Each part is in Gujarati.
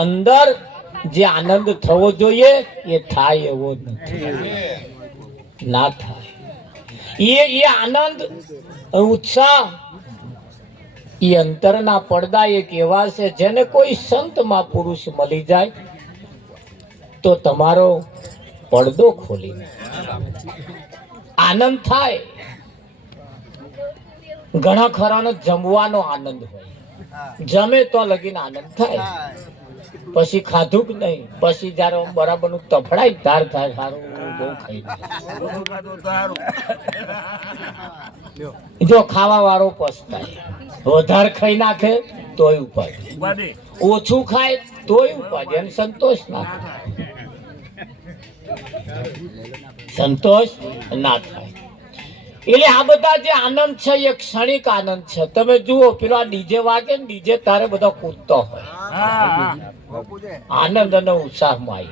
અંદર જે આનંદ થવો જોઈએ એ થાય એવો નથી, ના થાય. એ આનંદ ઉત્સાહ એ અંતરના પડદા એક એવા છે જેને કોઈ સંત મહાપુરુષ મળી જાય તો તમારો પડદો ખોલીને આનંદ થાય. ઘણા ખરાનો જમવાનો આનંદ હોય, જમે તો લગીને આનંદ થાય, પછી ખાધું કે નહીં, પછી જયારે બરાબર નું તફડાય તાર થાય સારું બહુ ખાઈ. જો ખાવા વાળો પસ્તાય, વધારે ખાઈ નાખે તોય ઉપાધિ, ઓછું ખાય તોય ઉપાધિ, અને સંતોષ ના થાય, સંતોષ ના થાય. એટલે આ બધા જે આનંદ છે એ ક્ષણિક આનંદ છે. તમે જુઓ પેલા ડીજે વાગે ને ડીજે તારે બધા કૂદતો હોય, આનંદ અને ઉત્સાહમાં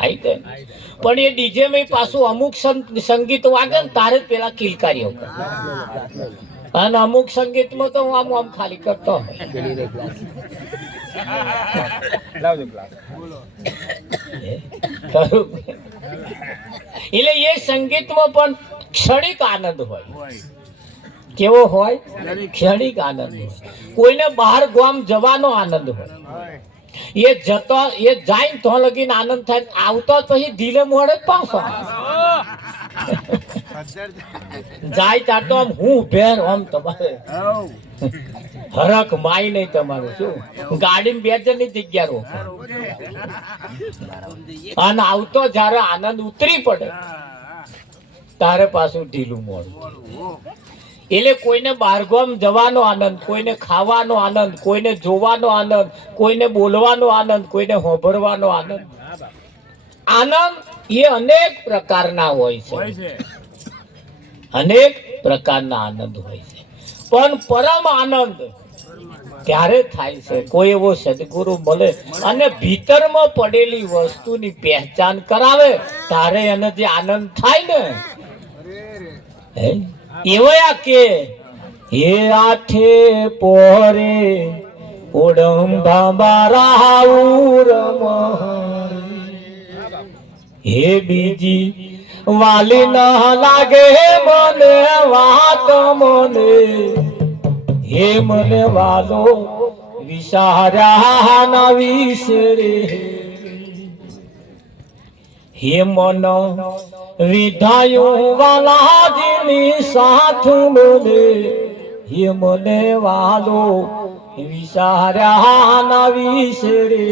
આવી જાય. પણ એ ડીજે માં પાછું અમુક સંગીત વાગે ને તારે પેલા કિલકારીઓ કરે, અને અમુક સંગીતમાં તો આમ આમ ખાલી કરતો હોય. એટલે એ સંગીતમાં પણ ક્ષણિક આનંદ હોય. કેવો હોય? ક્ષણિક આનંદ હોય. કોઈને બહાર ગામ જવાનો આનંદ હોય, એ જતો એ જાય તો લગીને આનંદ થાય, આવતો પછી ઢીલે મોડે જ પાછો જાય ત્યાં તો આમ હું ભેર આમ તમારે હરખ માય નહીં તમારું. શું ગાડીમાં બે જણની જગ્યા રોકે, અને આવતો જયારે આનંદ ઉતરી પડે તારે પાછું ઢીલું મોડું. એટલે કોઈને બહારગામ જવાનો આનંદ, કોઈને ખાવાનો આનંદ, કોઈને જોવાનો આનંદ, કોઈને બોલવાનો આનંદ, કોઈને હોભરવાનો આનંદ. આનંદ એ અનેક પ્રકારના હોય છે, અનેક પ્રકારના આનંદ હોય છે. પણ પરમ આનંદ ત્યારે થાય છે કોઈ એવો સદગુરુ મળે અને ભીતરમાં પડેલી વસ્તુની પહેચાન કરાવે, ત્યારે એને જે આનંદ થાય ને એવા કે હે આઠે પોરે ઓડંબા મારા હે બીજી વાલી ના લાગે મને વાત મને, હે મને વાલો વિચાર્યા ના વિસરે, હે મન વિધાયું વાલાજીની સાથ મને, હે મને વાલો વિચાર્યા ના વિસરે.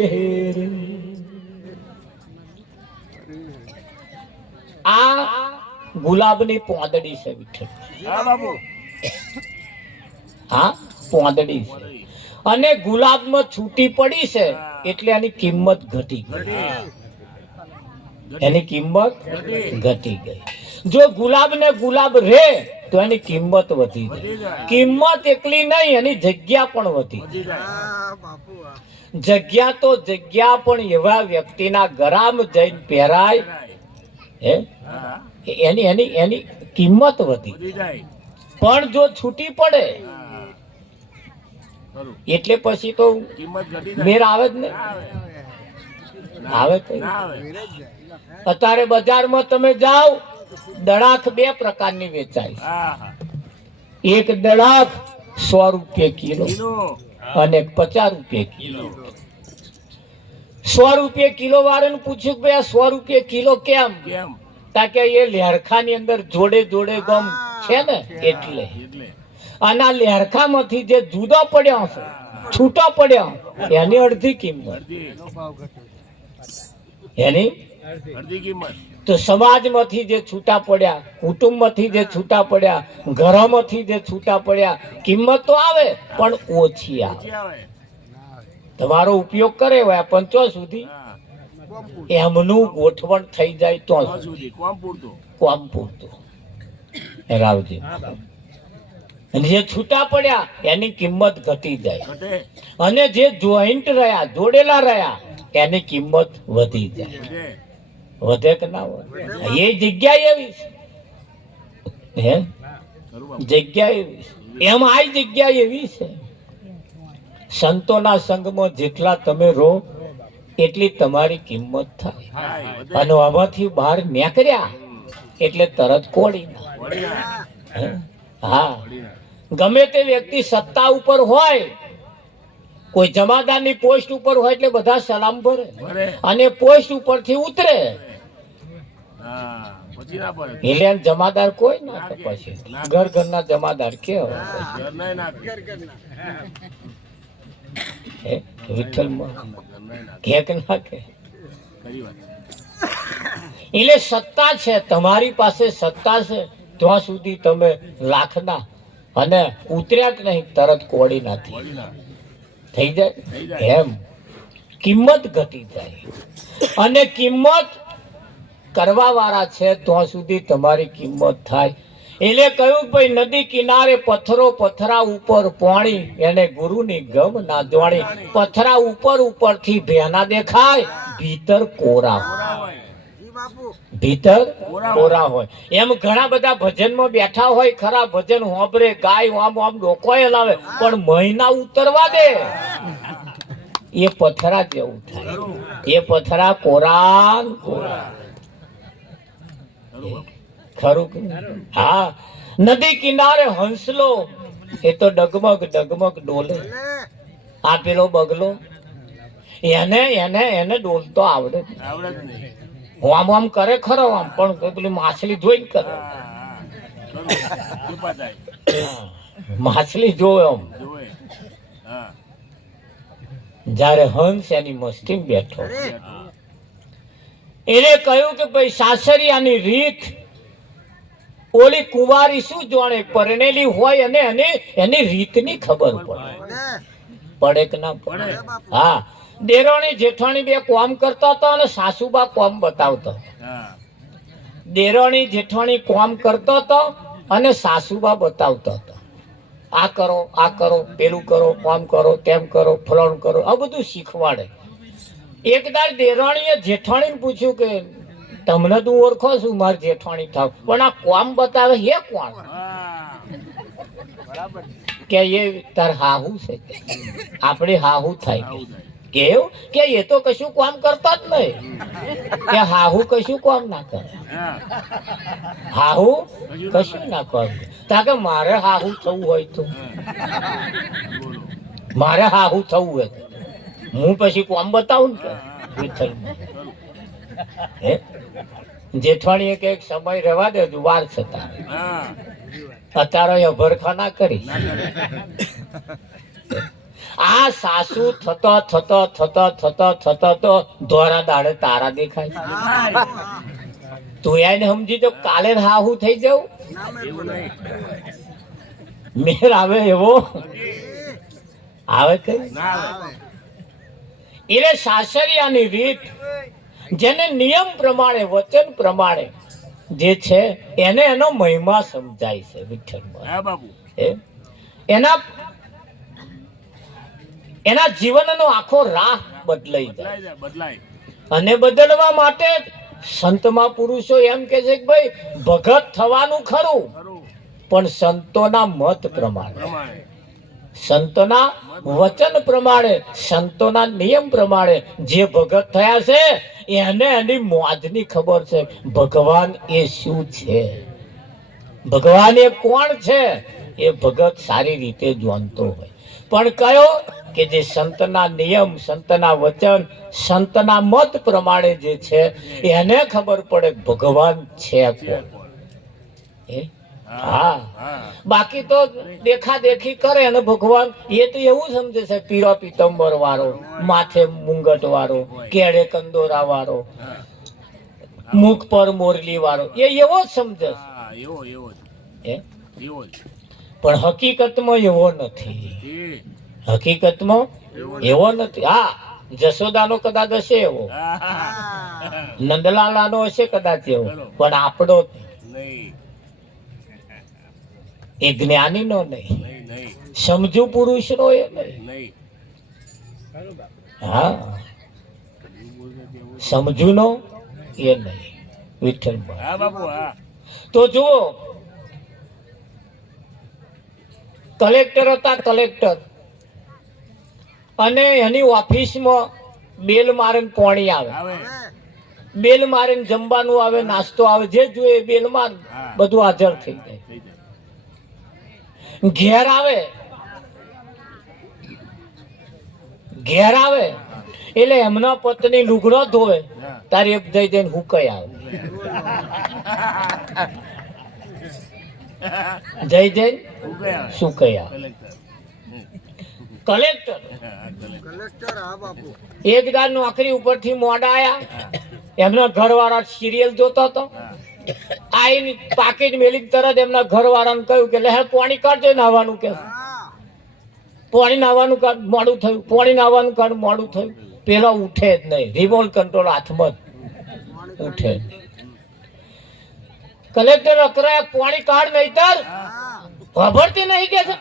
આ ગુલાબની પોંદડી છે વિઠ્ઠલ, હા પોંદડી છે, અને ગુલાબમાં છૂટી પડી છે એટલે એની કિંમત ઘટી ગઈ, એની કિંમત ઘટી ગઈ. જો ગુલાબ ને ગુલાબ રે તો એની કિંમત વધી જાય. કિંમત એકલી નહીં, એની જગ્યા પણ વધી જાય. જગ્યા તો જગ્યા પણ એવા વ્યક્તિના ગરામ જઈને પહેરાય હે, એની એની એની કિંમત વધી જાય. પણ જો છૂટી પડે એટલે પછી તો મેર આવે જ ને, આવે તો. અત્યારે બજારમાં તમે જાઓ, દડાખ બે પ્રકારની વેચાય. એક દડાખ 100 રૂપિયા કિલો અને 50 રૂપિયા કિલો. 100 રૂપિયા કિલો વાળાને પૂછ્યું કે 100 રૂપિયા કિલો કેમ? તાકે એ લેરખાની અંદર જોડે જોડે ગમ છે ને એટલે. અને આ લેરખામાંથી જે જુદો પડ્યો છે, છૂટો પડ્યો, એની અડધી કિંમત, એની અડધી કિંમત. તો સમાજમાંથી જે છૂટા પડ્યા, કુટુંબમાંથી જે છૂટા પડ્યા, ઘરોમાંથી જે છૂટા પડ્યા, કિંમત તો આવે પણ ઓછી આવે. તમારો ઉપયોગ કરે હોય પણ ચો સુધી એમનું ગોઠવણ થઈ જાય તો સુધી કોમ પૂરતું રાવજી. અને જે છૂટા પડ્યા એની કિંમત ઘટી જાય, અને જે જોઈન્ટ રહ્યા, જોડેલા રહ્યા, એની કિંમત વધી જાય. વધે કે ના હોય? એ જગ્યા એવી છે, હે જગ્યા એવી છે. એમ આ જગ્યા એવી છે, સંતોના સંગમાં જેટલા તમે રહો એટલી તમારી કિંમત થાય. થાય અને આમાંથી બહાર નીકળ્યા એટલે તરત કોડી ના. હે? હા, ગમે તે વ્યક્તિ સત્તા ઉપર હોય, કોઈ જમાદારની પોસ્ટ ઉપર હોય એટલે બધા સલામ ભરે અને પોસ્ટ ઉપરથી ઉતરે પછી ના પડે એટલે એમ જમાદાર કોઈ ના કે પછી ઘર ઘરના જમાદાર કેવા ઘરના ના હે વિઠ્ઠલમાં કે ના કે ખરી વાત એટલે સત્તા છે, તમારી પાસે સત્તા છે ત્યાં સુધી તમે લાખના અને ઉતર્યા કે નહીં તરત કોડી નાથી વળી ના થઈ જાય. એમ કિંમત ઘટી જાય અને કિંમત કરવા વાળા છે ત્યાં સુધી તમારી કિંમત થાય. એટલે કહ્યું કે ભાઈ નદી કિનારે પથ્થરો પથરા ઉપર પાણી એને ગુરુની ગમ ના જોણી. પથરા ઉપર ઉપરથી ભેના દેખાય ભીતર કોરા હોય ભીતર કોરા હોય. એમ ઘણા બધા ભજનમાં બેઠા હોય ખરા, ભજન હોંભરે ગાય આમ આમ ડોકોય લાવે પણ મહિના ઉતરવા દે એ પથરા જેવું થાય. એ પથરા કોરા ન કોરા. ખરું કે? હા, નદી કિનારે હંસલો એ તો ડગમગ ડગમગ ડોલે. આ પેલો બગલો એને એને એને ડોલતો આવડે જ નહીં. આવડે જ નહીં આમ આમ કરે ખરો આમ પણ પેલી માછલી જોઈને કરે. ખરું કૃપા થાય માછલી જોવે આમ. જોવે હા જ્યારે હંસ એની મસ્તી બેઠો બેઠો. એને કહ્યું કે ભાઈ સાસરિયાની રીત ઓલી કુંવારી શું જાણે, પરણેલી હોય અને એની રીતની ખબર પડે. પડે કે ના પડે? હા, દેરાણી જેઠાણી બે કોમ કરતા હતા અને સાસુબા કોમ બતાવતા. હા દેરાણી જેઠાણી કોમ કરતો હતો અને સાસુબા બતાવતા હતા. આ કરો, આ કરો, પેલું કરો, આમ કરો, તેમ કરો, ફલાણું કરો, આ બધું શીખવાડે. એક દાડ દેરાણીએ જેઠાણીને પૂછ્યું કે તમને તું ઓળખો છું મારી જેઠાણી થાવ, પણ આ કોમ બતાવે હે કોણ? હા બરાબર કે એ તાર હાહુ છે. આપણે હાહુ થાય આવું થાય કે એવું કે એ તો કશું કામ કરતા જ નહીં. કે હાહુ કશું કામ ના કરે. હા હાહુ કશું ના કરે. તા કે મારે હાહુ થવું હોય તો બોલો મારે હાહુ થવું હોય તો હું પછી કામ બતાવું ને કે વિઠ્ઠલમાં. ખરું હે જેઠવાણીએ કે એક સમય રહેવા દે વાર છતાં હા અત્યારે અભરખા ના કરી. ના કરે આ સાસુ થતો થતો થતો થતો થતો તો ધોરા દાડે તારા દેખાય. તું એને સમજી તો કાલે હાહુ થઈ જાવ. એવું નહીં મેર આવે એવો આવે કઈ. ના આવે એટલે સાસરિયાની રીત જેને નિયમ પ્રમાણે વચન પ્રમાણે જે છે એને એનો મહિમા સમજાય છે વિઠ્ઠલમાં. હા બાપુ એના એના જીવનનો આખો રાહ બદલાઈ જાય. બદલાય જાય બદલાય અને બદલવા માટે સંતમાં પુરુષો એમ કે છે કે ભાઈ ભગત થવાનું ખરું ખરું પણ સંતોના મત પ્રમાણે, પ્રમાણે સંતોના વચન પ્રમાણે, સંતોના નિયમ પ્રમાણે જે ભગત થયા છે એને એની મોજની ખબર છે ભગવાન એ શું છે, ભગવાન એ કોણ છે એ ભગત સારી રીતે જાણતો હોય. પણ કયો કે જે સંતના નિયમ, સંતના વચન, સંતના મત પ્રમાણે જે છે એને ખબર પડે કે ભગવાન છે કોણ. હે? હા, હા બાકી તો દેખા દેખી કરે અને ભગવાન એ તો એવું સમજે છે પીળો પીતંબર વાળો, માથે મુંગટ વાળો, કેળે કંદોરા વાળો, હા મુખ પર મોરલી વાળો, એ એવો જ સમજે છે. હા એવો એવો જ હે? એવો જ પણ હકીકતમાં એવો નથી. એ હકીકતમાં એવો નથી. હા, જશોદાનો કદાચ હશે એવો, હા નંદલાલાનો હશે કદાચ એવો, પણ આપણો નહીં એ જ્ઞાનીનો નહીં, નહીં નહીં સમજુ પુરુષનો એ નહીં. નહીં હા, સમજુનો એ નહીં વિઠ્ઠલભાઈ. હા બાપુ હા તો જુઓ, કલેક્ટર હતા કલેક્ટર, અને એની ઓફિસમાં બેલ મારે ને પોણી આવે, આવે બેલ મારે ને જમવાનું આવે, નાસ્તો આવે, જે જોઈએ બેલ માર હા. બધું હાજર થઈ જાય. થઈ જાય ઘેર આવે, ઘેર આવે એટલે એમના પત્ની લુગડો ધોવે, હા. તારે એક જઈ જઈને હુકઈ આવે, જઈ જઈને હું ગયા સુકઈ આવે. કલેક્ટર કલેક્ટર એક દાડ નોકરી ઉપરથી મોડા આયા, એમના ઘરવાળા સિરિયલ જોતો હતો, આઈને પાકીટ મેલી તરત એમના ઘરવાળાને કહ્યું કે લે પાણી કાઢજો, નાવાનું કે પાણી નાવાનું કાઢ, મોડું થયું, પાણી નાવાનું કાઢ, મોડું થયું. પેલો ઉઠે જ નહીં, રિમોટ કંટ્રોલ હાથમાં જ ઉઠે. કલેક્ટર અકરાયા, પાણી કાઢ નહીતર, ખબરતી નહીં કે છે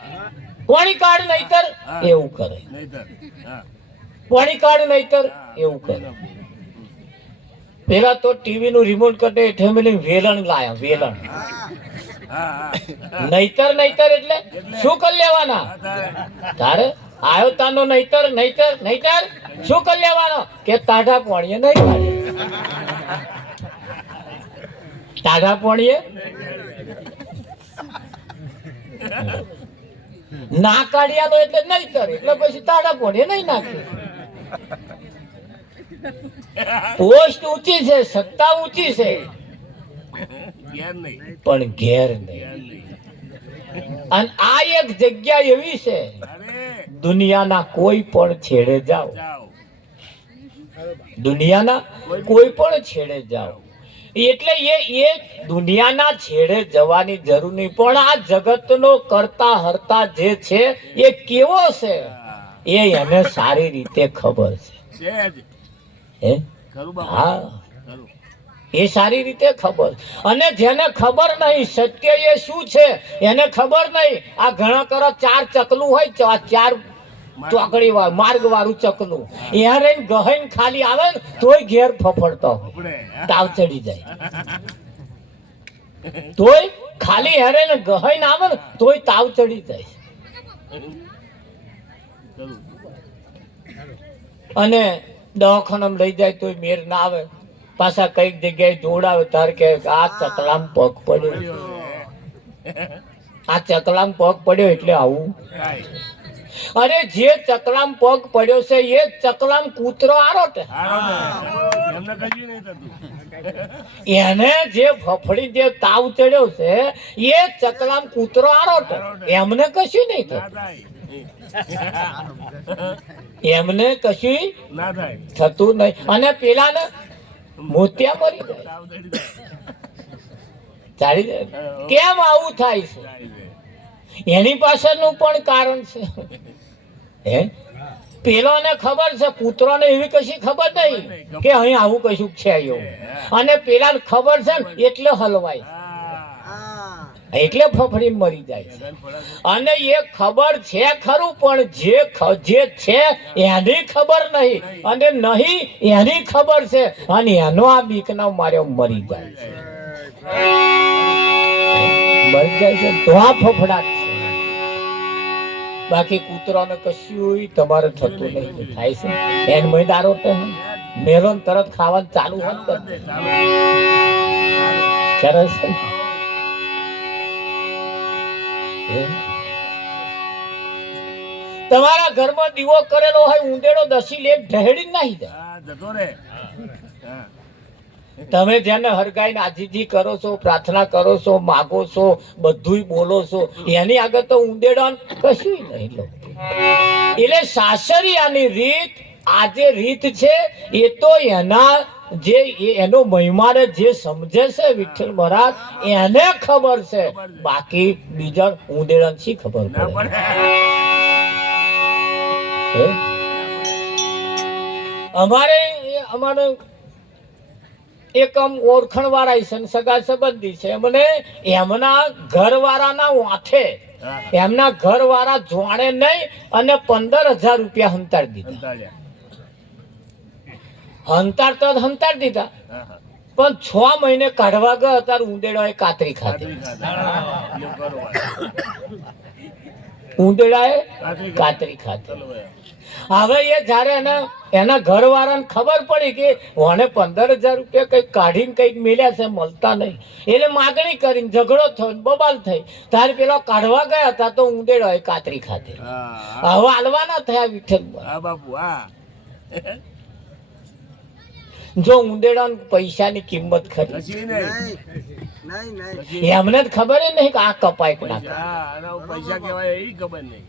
પાણી કાઢ નહીતર, એવું કરે, નહીતર હા પાણી કાઢ નહીતર એવું કરે. પેલા તો ટીવી નું રિમોટ કટે હેઠે મેલી વેલણ લાયા, વેલણ. હા હા નહીતર નહીતર એટલે શું કરી લેવાના? તારે આયો તાનો નહીતર નહીતર નહીતર શું કરી લેવાનો કે તાઢા પોણીએ નહીં કાઢે, તાઢા પોણીએ ના કાઢ્યા તો એટલે નહીતર, એટલે પછી તાઢા પોણીએ નહીં નાખ્યું. પોસ્ટ ઊંચી છે, સત્તા ઊંચી છે, ઘેર નહીં પણ ઘેર નહીં. ઘેર નહીં અને આ એક જગ્યા એવી છે, અરે દુનિયાના કોઈ પણ છેડે જાઓ, જાઓ દુનિયાના કોઈ પણ છેડે જાઓ, એટલે એ દુનિયાના છેડે જવાની જરૂર નહીં, પણ આ જગતનો કરતા હરતા જે છે એ કેવો છે એ એને સારી રીતે ખબર છે. સહેજ હે? ખરું બાપા હા, ખરું એ સારી રીતે ખબર. અને જેને ખબર નહીં સત્ય એ શું છે એને ખબર નહીં. આ ઘણા કરો ચાર ચકલું હોય, ચાર ચોકડી વાળું માર્ગ વાળું ચકલું, ત્યાં રહીને ગહીને ખાલી આવે ને તોય ઘેર ફફડતો હોય, આપણે તાવ ચડી જાય. તોય ખાલી હેરે ને ગહીને આવે ને તોય તાવ ચડી જાય. ખરું અને દવાખાનામાં લઈ જાય તોય મેર ના આવે, પાછા કઈક જગ્યાએ જોડાવે તાર કે આ ચકલામ પગ પડ્યો, આ ચકલામ પગ પડ્યો એટલે આવું. કાંઈ અરે જે ચકલામ પગ પડ્યો છે એ ચકલામ કૂતરો આરોટે, હારો ને એમને કશું નહીં થતું એને જે ફફડી જે તાવ ચડ્યો છે એ ચકલામ કૂતરો આરોટે, એમને કશું નહીં ના થતું, થાય એમને કશું ના થાય થતું નહીં. અને પેલાને મોતિયા મરી જાય, તાવ ચડી ચાલી જાય. કેમ આવું થાય છે? જાય એની પાછળનું પણ કારણ છે. હે, પેલોને ખબર છે, કૂતરોને એવી કશી ખબર નહીં કે અહીં આવું કશું છે એવું. અને પેલાને ખબર છે ને એટલે હલવાય, હા એટલે ફફડી મરી જાય છે. ગન પડે અને એ ખબર છે ખરું, પણ જે છે એની ખબર નહીં, અને નહીં એની ખબર છે, અને એનો આ બીકના માર્યો મરી જાય છે, મરી જાય છે તો આ ફફડાટ છે. બાકી કૂતરાને કશું તમારે થતું નહીં, થાય છે એને મહિદારો મેલો ને તરત ખાવાનું ચાલુ હોત ચાલુ ને. ચાલુ સરસ છે ને? હે? તમારા ઘરમાં દીવો કરેલો હોય, ઊંધેડો દસી લે ઢહેડી નાહી જાય. હા જતો રે હા તમે જેને હરગાઈને આજીજી કરો છો, પ્રાર્થના કરો છો, માગો છો, બધુંય બોલો છો, એની આગળ તો ઊંધેડા કશું નહીં લો. એટલે સાસરિયાની રીત, આ જે રીત છે એ તો એના જે એનો મહિમાને જે સમજે છે વિઠ્ઠલ મહારાજ એને ખબર છે, બાકી બીજા ઊંધેડાને શી ખબર ના પડે? પડે હે? અમારે એક ઓળખણ વાળા છે ને સગા સંબંધી છે, મને એમના ઘરવાળાના વાંથે હા એમના ઘરવાળા જોણે નહીં અને 15,000 રૂપિયા હંતાડી દીધા. અંતાળ્યા હંતાડતા તો હંતાડી દીધા, હા હા પણ 6 મહિને કાઢવા ગયા ત્યારે ઊંદેડાએ કાતરી ખાધી. કાતરી ખાધા લ્યો કરો વાત. ઊંદેડાએ કાતરી કાતરી ખાધી. ચાલો ભાઈ હવે એ જ્યારે એને એના ઘરવાળાને ખબર પડી કે ઓને 15,000 રૂપિયા કંઈક કાઢીને કંઈક મેલ્યા છે, મળતા નહીં. એટલે માગણી કરીને ઝઘડો થયો ને બબાલ થઈ. તારે પેલો કાઢવા ગયા હતા તો ઉંદેડો કાતરી ખાધી. હા હવે હાલવાના થયા વિઠ્ઠલ. હા બાપુ હા જો ઉંદેડા પૈસાની કિંમત ખરી, પછી નહીં પછી એમને જ ખબર જ નહીં કે આ કપાય કે ના કપાય. હા અને પૈસા કહેવાય એ ખબર નહીં.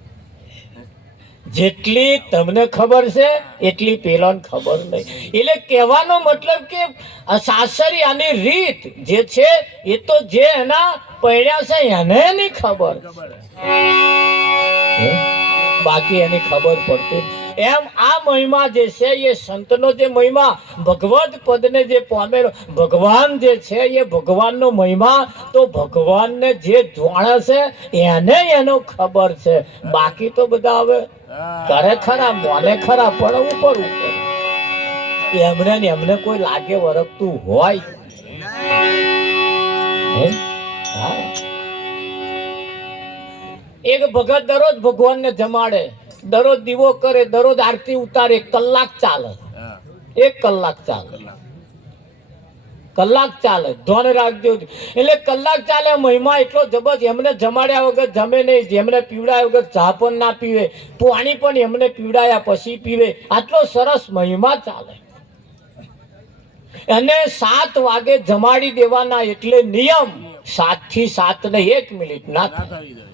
જેટલી તમને ખબર છે એટલી પેલોને ખબર નહીં. એટલે કહેવાનો મતલબ કે આ સાસરિયાની રીત જે છે એ તો જે એના પડ્યા છે એને નહીં ખબર, ખબર બાકી એની ખબર પડતી. એમ આ મહિમા જે છે એ સંતનો જે મહિમા ભગવદ પદને જે પામેલો ભગવાન જે છે એ ભગવાનનો મહિમા તો ભગવાનને જે જાણે છે એને એનો ખબર છે. બાકી તો બધા હવે કરે ખરા મોને ખરા પણ ઉપર ઉપર એમને ને એમને કોઈ લાગે વરખતું હોય. હે? હા. એક ભગત દરરોજ ભગવાનને જમાડે, દરરોજ દીવો કરે, દરરોજ આરતી ઉતારે, કલાક ચાલે, હા 1 કલાક ચાલે, કલાક ચાલે. ધ્યાન રાખજો. એટલે કલાક ચાલે. મહિમા એટલો જબરજસ્ત. એમને જમાડ્યા વગર જમે નહીં, જેમને પીવડાયા વગર ચા પણ ના પીવે, પાણી પણ એમને પીવડાયા પછી પીવે. આટલો સરસ મહિમા ચાલે. અને 7 વાગે જમાડી દેવાના એટલે નિયમ 7 થી 7 ને 1 મિનિટ ના ના થાય. થવી જોઈએ.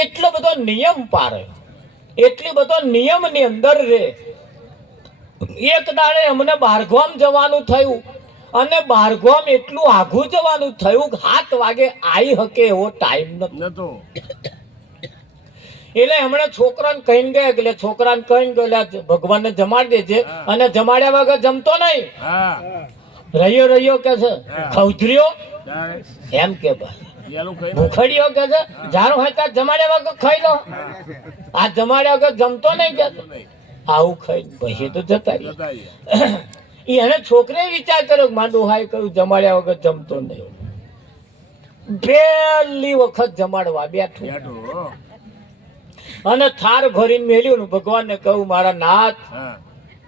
એટલો બધો નિયમ પારે, એટલી બધો નિયમની અંદર રે. એક દાડે અમને બારગામ જવાનું થયું અને બારગામ એટલું આઘું જવાનું થયું કે 7 વાગે આવી શકે એવો ટાઈમ નતો. નતો એટલે હમણાં છોકરાને કહીને ગયા, એટલે છોકરાને કહીને ગયેલા ભગવાનને જમાડી દેજે, અને જમાડ્યા વગર જમતો નહીં. હા રહ્યો કે છે ખૌધર્યો તારે એમ કે ભાઈ પેલું કઈ ભૂખડીઓ કે છે જારું હોય ત્યાં જમાડ્યા વગર ખાઈ લો. આ જમાડ્યા વગર જમતો નહીં કે નહીં આવું ખાઈ પછી તો જતા રહ્યા. જતા રહ્યા. એને છોકરે વિચાર કર્યો કે માંડું હાય કહ્યું જમાડ્યા વગર જમતો નહીં. પહેલી વખત જમાડવા બેઠું બેઠો હો. અને થાર ભરીને મેલ્યું ને ભગવાનને કહું મારા નાથ હા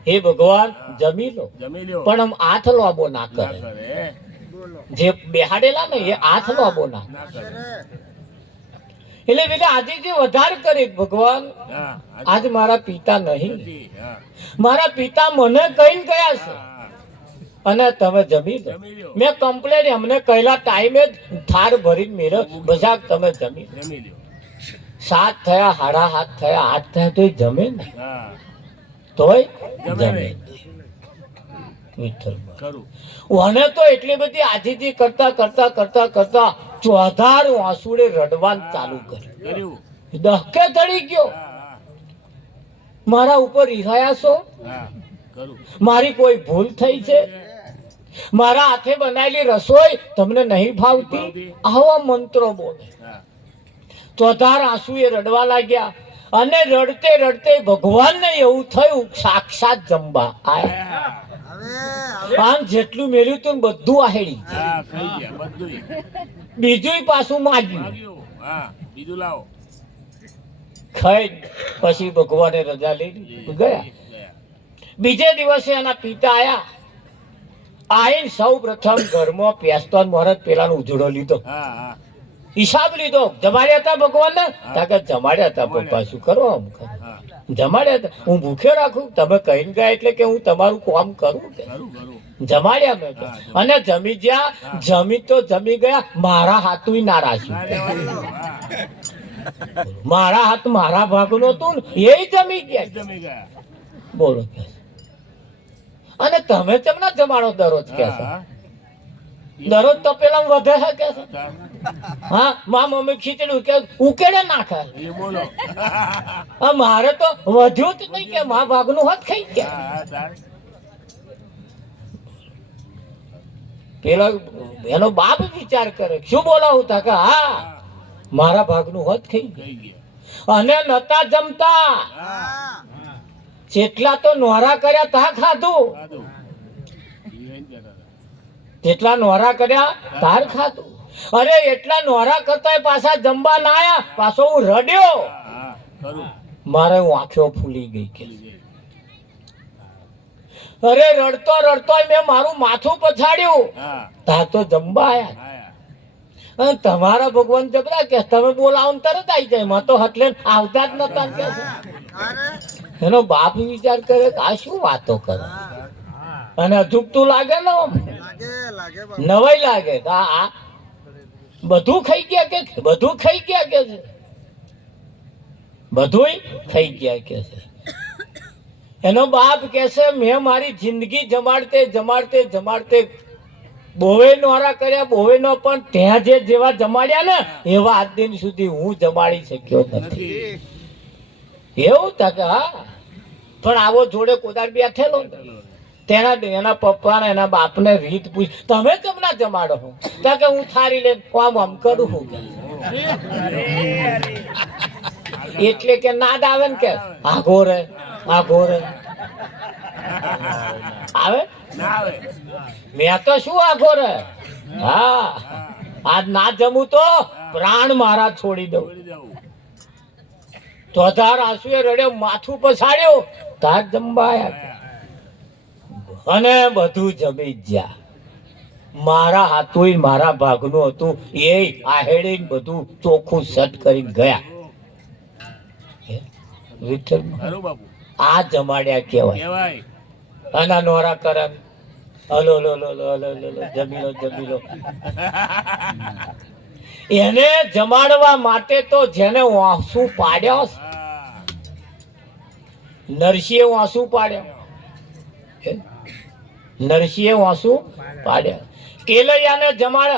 હે ભગવાન જમી લો, જમી લ્યો પણ આમ હાથ લાંબો ના ના કરે. કરે જે બેહાડેલા ને એ હાથ લાંબો ના. ના કરે એટલે પેલા આજે જે વધારે કરી ભગવાન હા આજ મારા પિતા નહીં, નથી. હા મારા પિતા મને કહીને ગયા છે હા અને તમે જમી લો. જમી લ્યો મેં કમ્પ્લેટ એમને કહેલા ટાઈમે જ થાર ભરીને મેળો બધા તમે જમી લો. જમી લ્યો 7 થયા, 7:30 થયા, 8 થયા તોય જમે ને, હા તોય જમે જમે નહીં. વિઠ્ઠલ ખરું મને તો એટલી બધી આજીજી કરતા કરતા કરતા કરતા ચોધાર આંસુડે રડવાનું ચાલુ કર્યું. કર્યું દહકે ચડી ગયો. હા મારા ઉપર રિહાયા છો? હા ખરું મારી કોઈ ભૂલ થઈ છે? મારા હાથે બનાવેલી રસોઈ તમને નહીં ભાવતી? આવા મંત્રો બોલે. હા ચોધાર આંસુએ રડવા લાગ્યા અને રડતે રડતે ભગવાનને એવું થયું સાક્ષાત જંબા આયા. આમ જેટલું મેળ્યું તું ને બધું આહેડી. હા ખાઈ ગયા બધુંય. બીજું પાછું માગ્યું. માગ્યું હા બીજું લાવો ખાઈ પછી ભગવાને રજા લઈ લીધી, ગયા. બીજે દિવસે એના પિતા આયા. આઈને સૌ પ્રથમ ઘરમાં પેસ્તો મરદ પેલાનો ઉજળો લીધો, હા હા હિસાબ લીધો. જમાડ્યા હતા ભગવાનને? તાકે જમાડ્યા હતા પપ્પા, શું કરો આમ કરો? હા જમાડ્યા હતા. હું ભૂખ્યો રાખું? તમે કહીને ગયા એટલે કે હું તમારું કામ કરું કે? ખરું ખરું જમાડ્યા મેં તો. અને જમી જ્યાં જમી તો જમી ગયા, મારા હાથું ના રાખ્યું. ના રહેવા દીધું. હા મારા હાથ મારા ભાગનું હતું ને એ જમી ગયા. જમી ગયા બોલો કે અને તમે તમને જમાડો દરરોજ કે છે? હા દરરોજ તો પેલા વધે છે કે છે? હા હા મા મમ્મી ખીચડી કે ઉકેડે નાખે. એ બોલો હા, મારે તો વધ્યું જ નહીં કે મા ભાગનું હોત ખાઈ ગયા. હા હા તાર પેલા એનો બાપ વિચાર કરે શું બોલાવું તા કે હા મારા ભાગનું હોત ખાઈ ગયા. કઈ ગયા અને નતા જમતા. હા જેટલા તો નોરા કર્યા તા ખાધું, ખાધું ઈ બેઠા હતા. જેટલા નોરા કર્યા તાર ખાધું. અરે એટલા નોરા કરતા પાછા જમવા ના આયા, પાછો હું રડ્યો. હા હા ખરું મારે હું આંખો ફૂલી ગઈ કે અરે રડતો રડતો મેં મારું માથું પછાડ્યું હા તા તો જમવા આયા આયા અને તમારા ભગવાન જબરા કે તમે બોલાવો ને તરત આવી જાય માં તો હટલે આવતા જ નતા ને કે છે. એનો બાપ વિચાર કરે કે આ શું વાતો કરે અને અજુકતું લાગે ને આમ. નવાઈ લાગે કે આ બધું ખાઈ ગયા કે છે? બધું ખાઈ ગયા કે છે બધુંય ખાઈ ગયા કે છે. એનો બાપ કે છે મેં મારી જિંદગી જમાડતે જમાડતે જમાડતે બોવે નોરા કર્યા બોવે નો પણ ત્યાં જે જેવા જમાડ્યા ને એવા આજ દિન સુધી હું જમાડી શક્યો નથી. નથી એવું था કે હા પણ આવો જોડે કોદાર બેઠેલો ને તેના એના પપ્પા ને એના બાપને રીત પૂછ તમે કેમ ના જમાડો છો તા કે હું થારી લે આમ આમ કરું છું કે. એટલે કે નાદ આવે ને કે આઘો રે આવે ના આવે મેં તો શું આઘો રે હા આજ ના જમું તો પ્રાણ મારા છોડી દઉં. છોડી દઉં ચોધાર આંસુએ રડ્યો માથું પછાડ્યો તાર જમવા આયા. અને બધું જમી જ જ્યાં મારા હાથું મારા ભાગનું હતું એ આહેડી બધું ચોખ્ખું સટ કરી ગયા. વિઠ્ઠલ ખરું બાપુ આ જમાડ્યા કહેવાય. કહેવાય અને નોરા કરન હલો લો લો લો લો લો લો જમી લો એને જમાડવા માટે તો જેને વાંસુ પાડ્યો હા નરસિંહે વાંસુ પાડ્યો હે? નરસિંહે વાંસુ પાડ્યા. કેલૈયાને જમાડ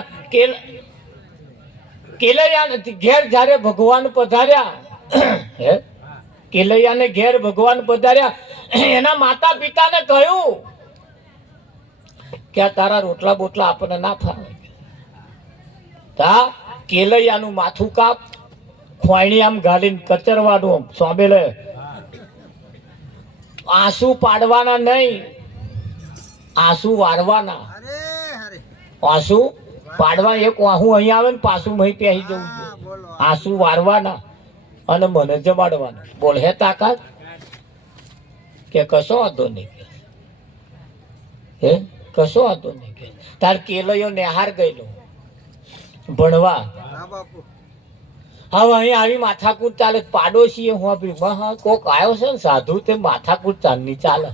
કેલૈયાને ઘેર જ્યારે ભગવાન પધાર્યા હે કેલૈયાને ઘેર ભગવાન પધાર્યા એના માતા પિતાને કહ્યું કે આ તારા રોટલા બોટલા આપણને ના ફાવે તા કેલૈયાનું માથું કાપ ખોયણી આમ ગાલીને કચરવાનું સોંબેલે આંસુ પાડવાના નહીં આંસુ વારવાના. આંસુ પાડવા એક વાહું અહીં આવે ને પાછું મહી પહેરી જવું જોઈએ. આંસુ વારવાના અને મને જમાડવાના. બોલ હે તાકાત કે કશો વાંધો નહીં કે હે કશો વાંધો નહીં કે તાર કેલૈયો નેહાર ગયેલો ભણવા હવે અહીં આવી માથાકૂટ ચાલે પાડોશીએ હું આપી હા કોક આવ્યો છે ને સાધુ તે માથાકૂટ ચાલની ચાલે.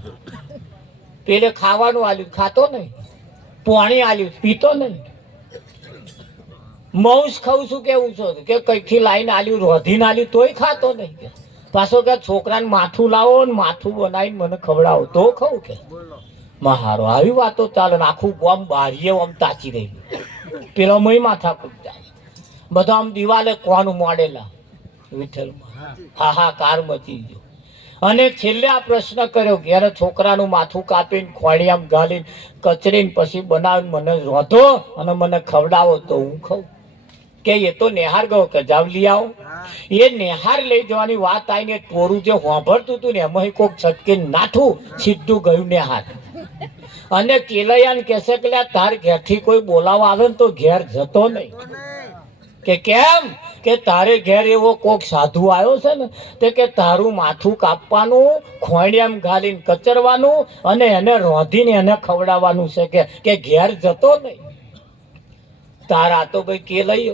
પેલે ખાવાનું આલ્યું ખાતો નહીં પાણી આલ્યું પીતો નહીં મૌસ ખાઉં છું કેવું છું કે કઈથી લાઈને આલ્યું રોધીને આલ્યું તોય ખાતો નહીં કે પાછો કે છોકરાને માથું લાવો ને માથું બનાવીને મને ખવડાવો તો ખાઉં કે મહારો આવી વાતો ચાલે ને આખું ગામ બારીએ આમ તાચી રહ્યું પેલો મય માથાકૂટ ચાલે બધા આમ દિવાલે કોનું મોડેલા વિઠ્ઠલમાં હાહાકાર મચી ગયો. અને છેલ્લે આ પ્રશ્ન કર્યો ઘેરે છોકરાનું માથું કાપીને ખોડી આમ ગાલીને કચરીને પછી બનાવીને મને રોધો અને મને ખવડાવો તો હું ખાઉં કે એ તો નેહાર ગયો કે જાવ લઈ આવો. એ નેહાર લઈ જવાની વાત આવીને ટોરું જે હોંભળતું હતું ને એમાં કોક છટકીને નાઠું સીધું ગયું નેહાર. અને કેલૈયાને કહેશે કે લ્યા તાર ઘેરથી કોઈ બોલાવા આવે ને તો ઘેર જતો નહીં કે કેમ કે તારે ઘેર એવો કોક સાધુ આવ્યો છે ને તે કે તારું માથું કાપવાનું ખોડિયામ ઘાલીને કચરવાનું અને એને રોધીને એને ખવડાવવાનું છે કે ઘેર જતો નહીં. તારા તો ભાઈ કે લઈ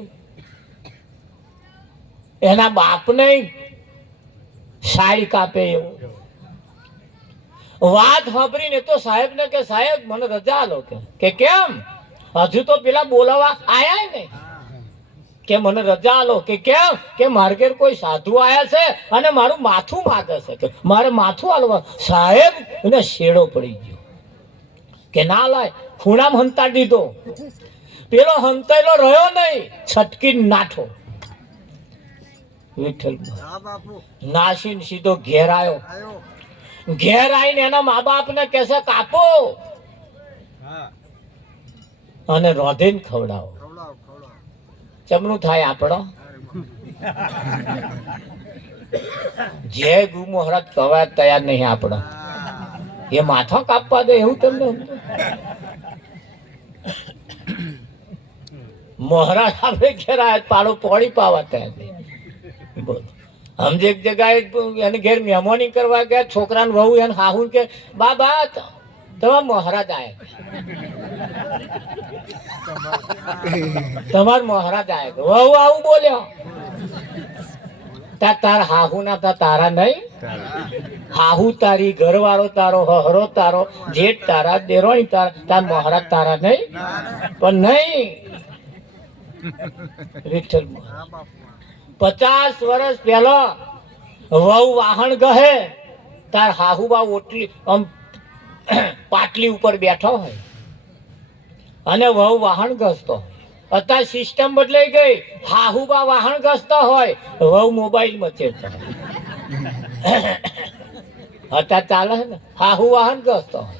એના બાપને સાડી કાપે એવો વાત સાંભળીને તો સાહેબ ને કે સાહેબ મને રજા આલો કે કેમ હજુ તો પેલા બોલાવા આયા ને કે મને રજા આલો કે કેમ કે મારે ઘેર કોઈ સાધુ આયા છે અને મારું માથું માગે છે કે મારે માથું આલવા. સાહેબ એને શેડો પડી ગયો કે ના લાય ખૂણામાં હંતાડી દીધો. પેલો હંતાયેલો રહ્યો નહીં છટકી નાઠો વિઠ્ઠલ નાસીને સીધો ઘેર આવ્યો. ઘેર આવીને એના મા બાપ ને કહેશે કાપો અને રોધીને ખવડાવો. ચમનું થાય આપણો જે ગુમોહરત કવા તૈયાર નહીં આપણો એ માથા કાપવા દે એવું તમને મહારાજ આપણે ઘેર આવ્યા પાડો પોળી પાવા તૈયાર નહીં. બોલો સમજે એક જગ્યાએ એને ઘેર મહેમાની કરવા ગયા છોકરાને વહુ એને હાહુ કે બા તમારા મહારાજ આયા તમારા મહારાજ આયા વહુ આવું બોલ્યો તાર હાહુ ના તારા નહીં હાહુ તારી ઘરવાળો તારો હહરો તારો જેઠ તારા દેરોણી તાર મહારાજ તારા નહીં પણ નહીં વિઠ્ઠલ 50 વર્ષ પહેલા વહુ વાહણ ગહે તાર હાહુબા ઓટલી આમ પાટલી ઉપર બેઠો હોય અને વહુ વાહણ ઘસતો હોય અત્યારે સિસ્ટમ બદલાઈ ગઈ હાહુબા વાહણ ઘસતો હોય વહુ મોબાઈલ મચેડતો હોય અત્યારે ચાલે ને હાહુ વાહન ઘસતો હોય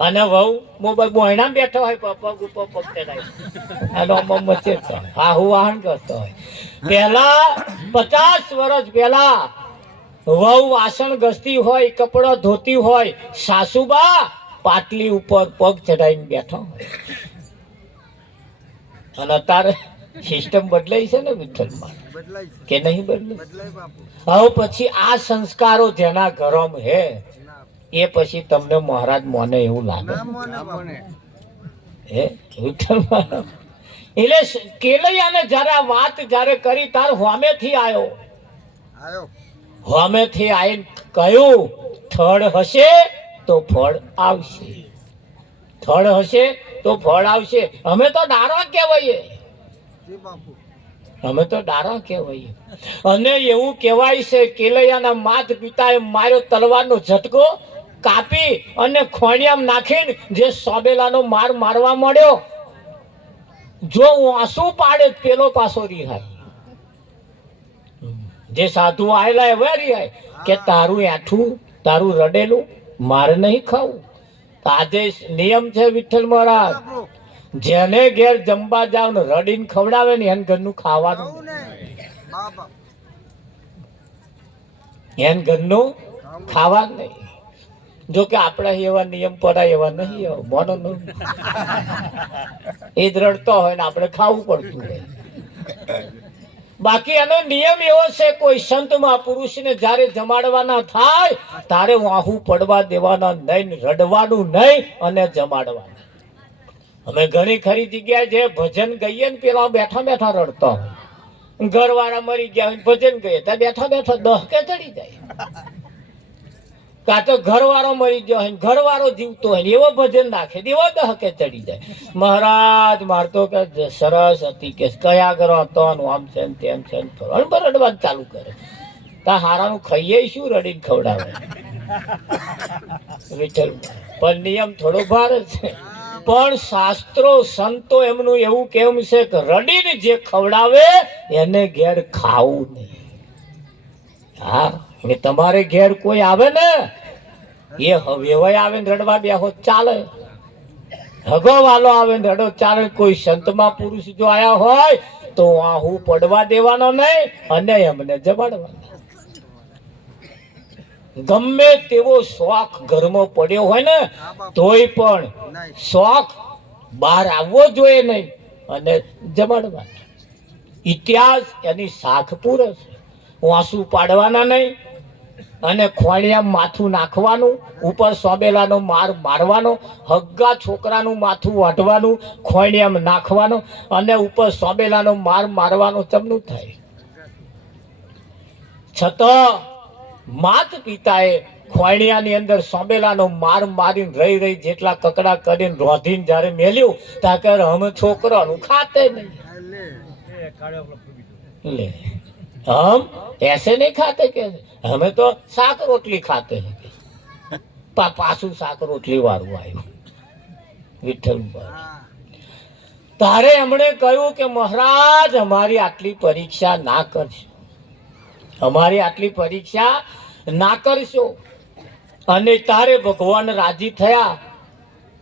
અને વહુ મોબાઈલ બોયણા બેઠો હોય પગ ઉપર પગ ચડાય મચેડતો હોય હાહુ વાહન ઘસતો હોય પહેલા 50 વર્ષ પહેલા વહુ વાસણ ઘસતી હોય કપડો ધોતી હોય સાસુબા પાટલી ઉપર પગ ચડાઈને બેઠો હોય અને અત્યારે સિસ્ટમ બદલાઈ છે ને વિઠ્ઠલમાં કે નહીં બદલાઈ હવે પછી આ સંસ્કારો જેના ઘરોમાં હે એ પછી તમને મહારાજ મોને એવું લાગે હે વિઠ્ઠલમાં એટલે કેલૈયાને જયારે આ વાત જયારે કરી તાર હોમેથી આવ્યો હોમેથી આવીને કહ્યું થળ હશે તો ફળ આવશે થળ હશે તો ફળ આવશે અમે તો ડારા કહેવાઈએ અમે તો ડારા કહેવાઈએ અને એવું કહેવાય છે કેલૈયાના માત પિતાએ માર્યો તલવારનો ઝટકો કાપી અને ખોણિયામ નાખીને જે સોબેલાનો માર મારવા મળ્યો જો આંસુ પાડે પેલો પાછો રિહાય જે સાધુ આયેલા એવા રિહાય કે તારું એઠું તારું રડેલું મારે નહીં ખાવું આજે નિયમ છે વિઠ્ઠલ મહારાજ જેને ઘેર જમવા જાવ ને રડીને ખવડાવે ને એને ઘરનું ખાવાનું એને ઘરનું ખાવાનું નહીં જો કે આપણા એવા નિયમ પડાય એવા નહીં મોનો એ જ રડતો હોય ને આપણે ખાવું પડતું હોય બાકી એનો નિયમ એવો છે કોઈ સંત મહાપુરુષને જ્યારે જમાડવાના થાય તારે વાહું પડવા દેવાના નહીં રડવાનું નહીં અને જમાડવાના અમે ઘણી ખરી જગ્યાએ જે ભજન ગઈએ ને પેલા બેઠા બેઠા રડતા હોય ઘરવાળા મરી ગયા હોય ભજન ગઈએ ત્યાં બેઠા બેઠા દહકે ચડી જાય કાં તો ઘરવાળો મરી ગયો હોય ઘરવાળો જીવતો હોય એવો ભજન નાખે એવો દહકે ચડી જાય મહારાજ મારતો કે સરસ હતી કે કયા ઘરો હતો આમ છે ને તેમ છે ને રડવા ચાલુ કરે તા હારાનું ખાઈએ શું રડીને ખવડાવે વિઠ્ઠલ પણ નિયમ થોડો ભાર છે પણ શાસ્ત્રો સંતો એમનું એવું કેવું છે કે રડીને જે ખવડાવે એને ઘેર ખાવું નહીં હા એ તમારે ઘેર કોઈ આવે ને એ વેવાય આવે ને રડવા બેહો ચાલે હગો વાલો આવે ને રડો ચાલે કોઈ સંતમાં પુરુષ જો આયા હોય તો હું પડવા દેવાનો નહીં અને એમને જમાડવાનો ગમે તેવો શોખ ઘરમાં પડ્યો હોય ને તોય પણ શોખ બહાર આવવો જોઈએ નહીં અને જમાડવાનો ઇતિહાસ એની શાખ પૂરે છે વાંસુ પાડવાના નહીં અને ખોણિયા માથું નાખવાનું ઉપર સોબેલાનો માર મારવાનો હગ્ગા છોકરાનું માથું વાટવાનું ખોણિયામાં નાખવાનું અને ઉપર સોબેલાનો માર મારવાનો ચમનું થાય છતાં માત પિતાએ ખોણિયાની અંદર સોબેલાનો માર મારીને રહી જેટલા કકડા કરીને રોધીને જ્યારે મેલ્યું ત્યાં કે અમે છોકરાનું ખાતે નહીં લે हम ऐसे नहीं खाते के हमें तो शाक रोटली खाते हैं पासू शाक रोटली वाળું આવ્યું વિઠ્ઠલ તારે એમણે કહ્યું કે મહારાજ અમારી આટલી પરીક્ષા ના કરશો અમારી આટલી પરીક્ષા ના કરશો અને તારે ભગવાન રાજી થયા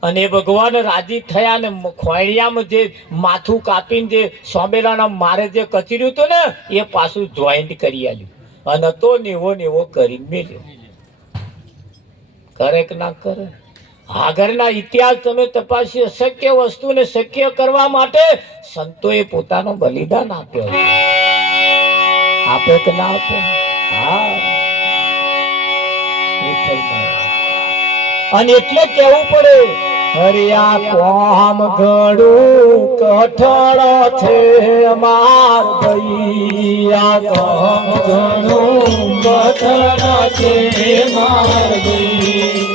અને ભગવાન રાજી થયા ને ખોણિયામાં જે માથું કાપીને જે સોબેલાના મારે જે કચર્યું હતું ને એ પાછું જોઈન્ટ કરી આલ્યું અને તો નેવો કરીને મેલ્યો કરે કે ના કરે આગળના ઇતિહાસ તમે તપાસી શક્ય વસ્તુને શક્ય કરવા માટે સંતોએ પોતાનો બલિદાન આપ્યો આપે કે ના આપે હા અને એટલે કેવું પડે હરિયા કોમ ઘડું કઠણ છે માર ભૈયા કોમ ઘણું કઠણ છે માર ભઈ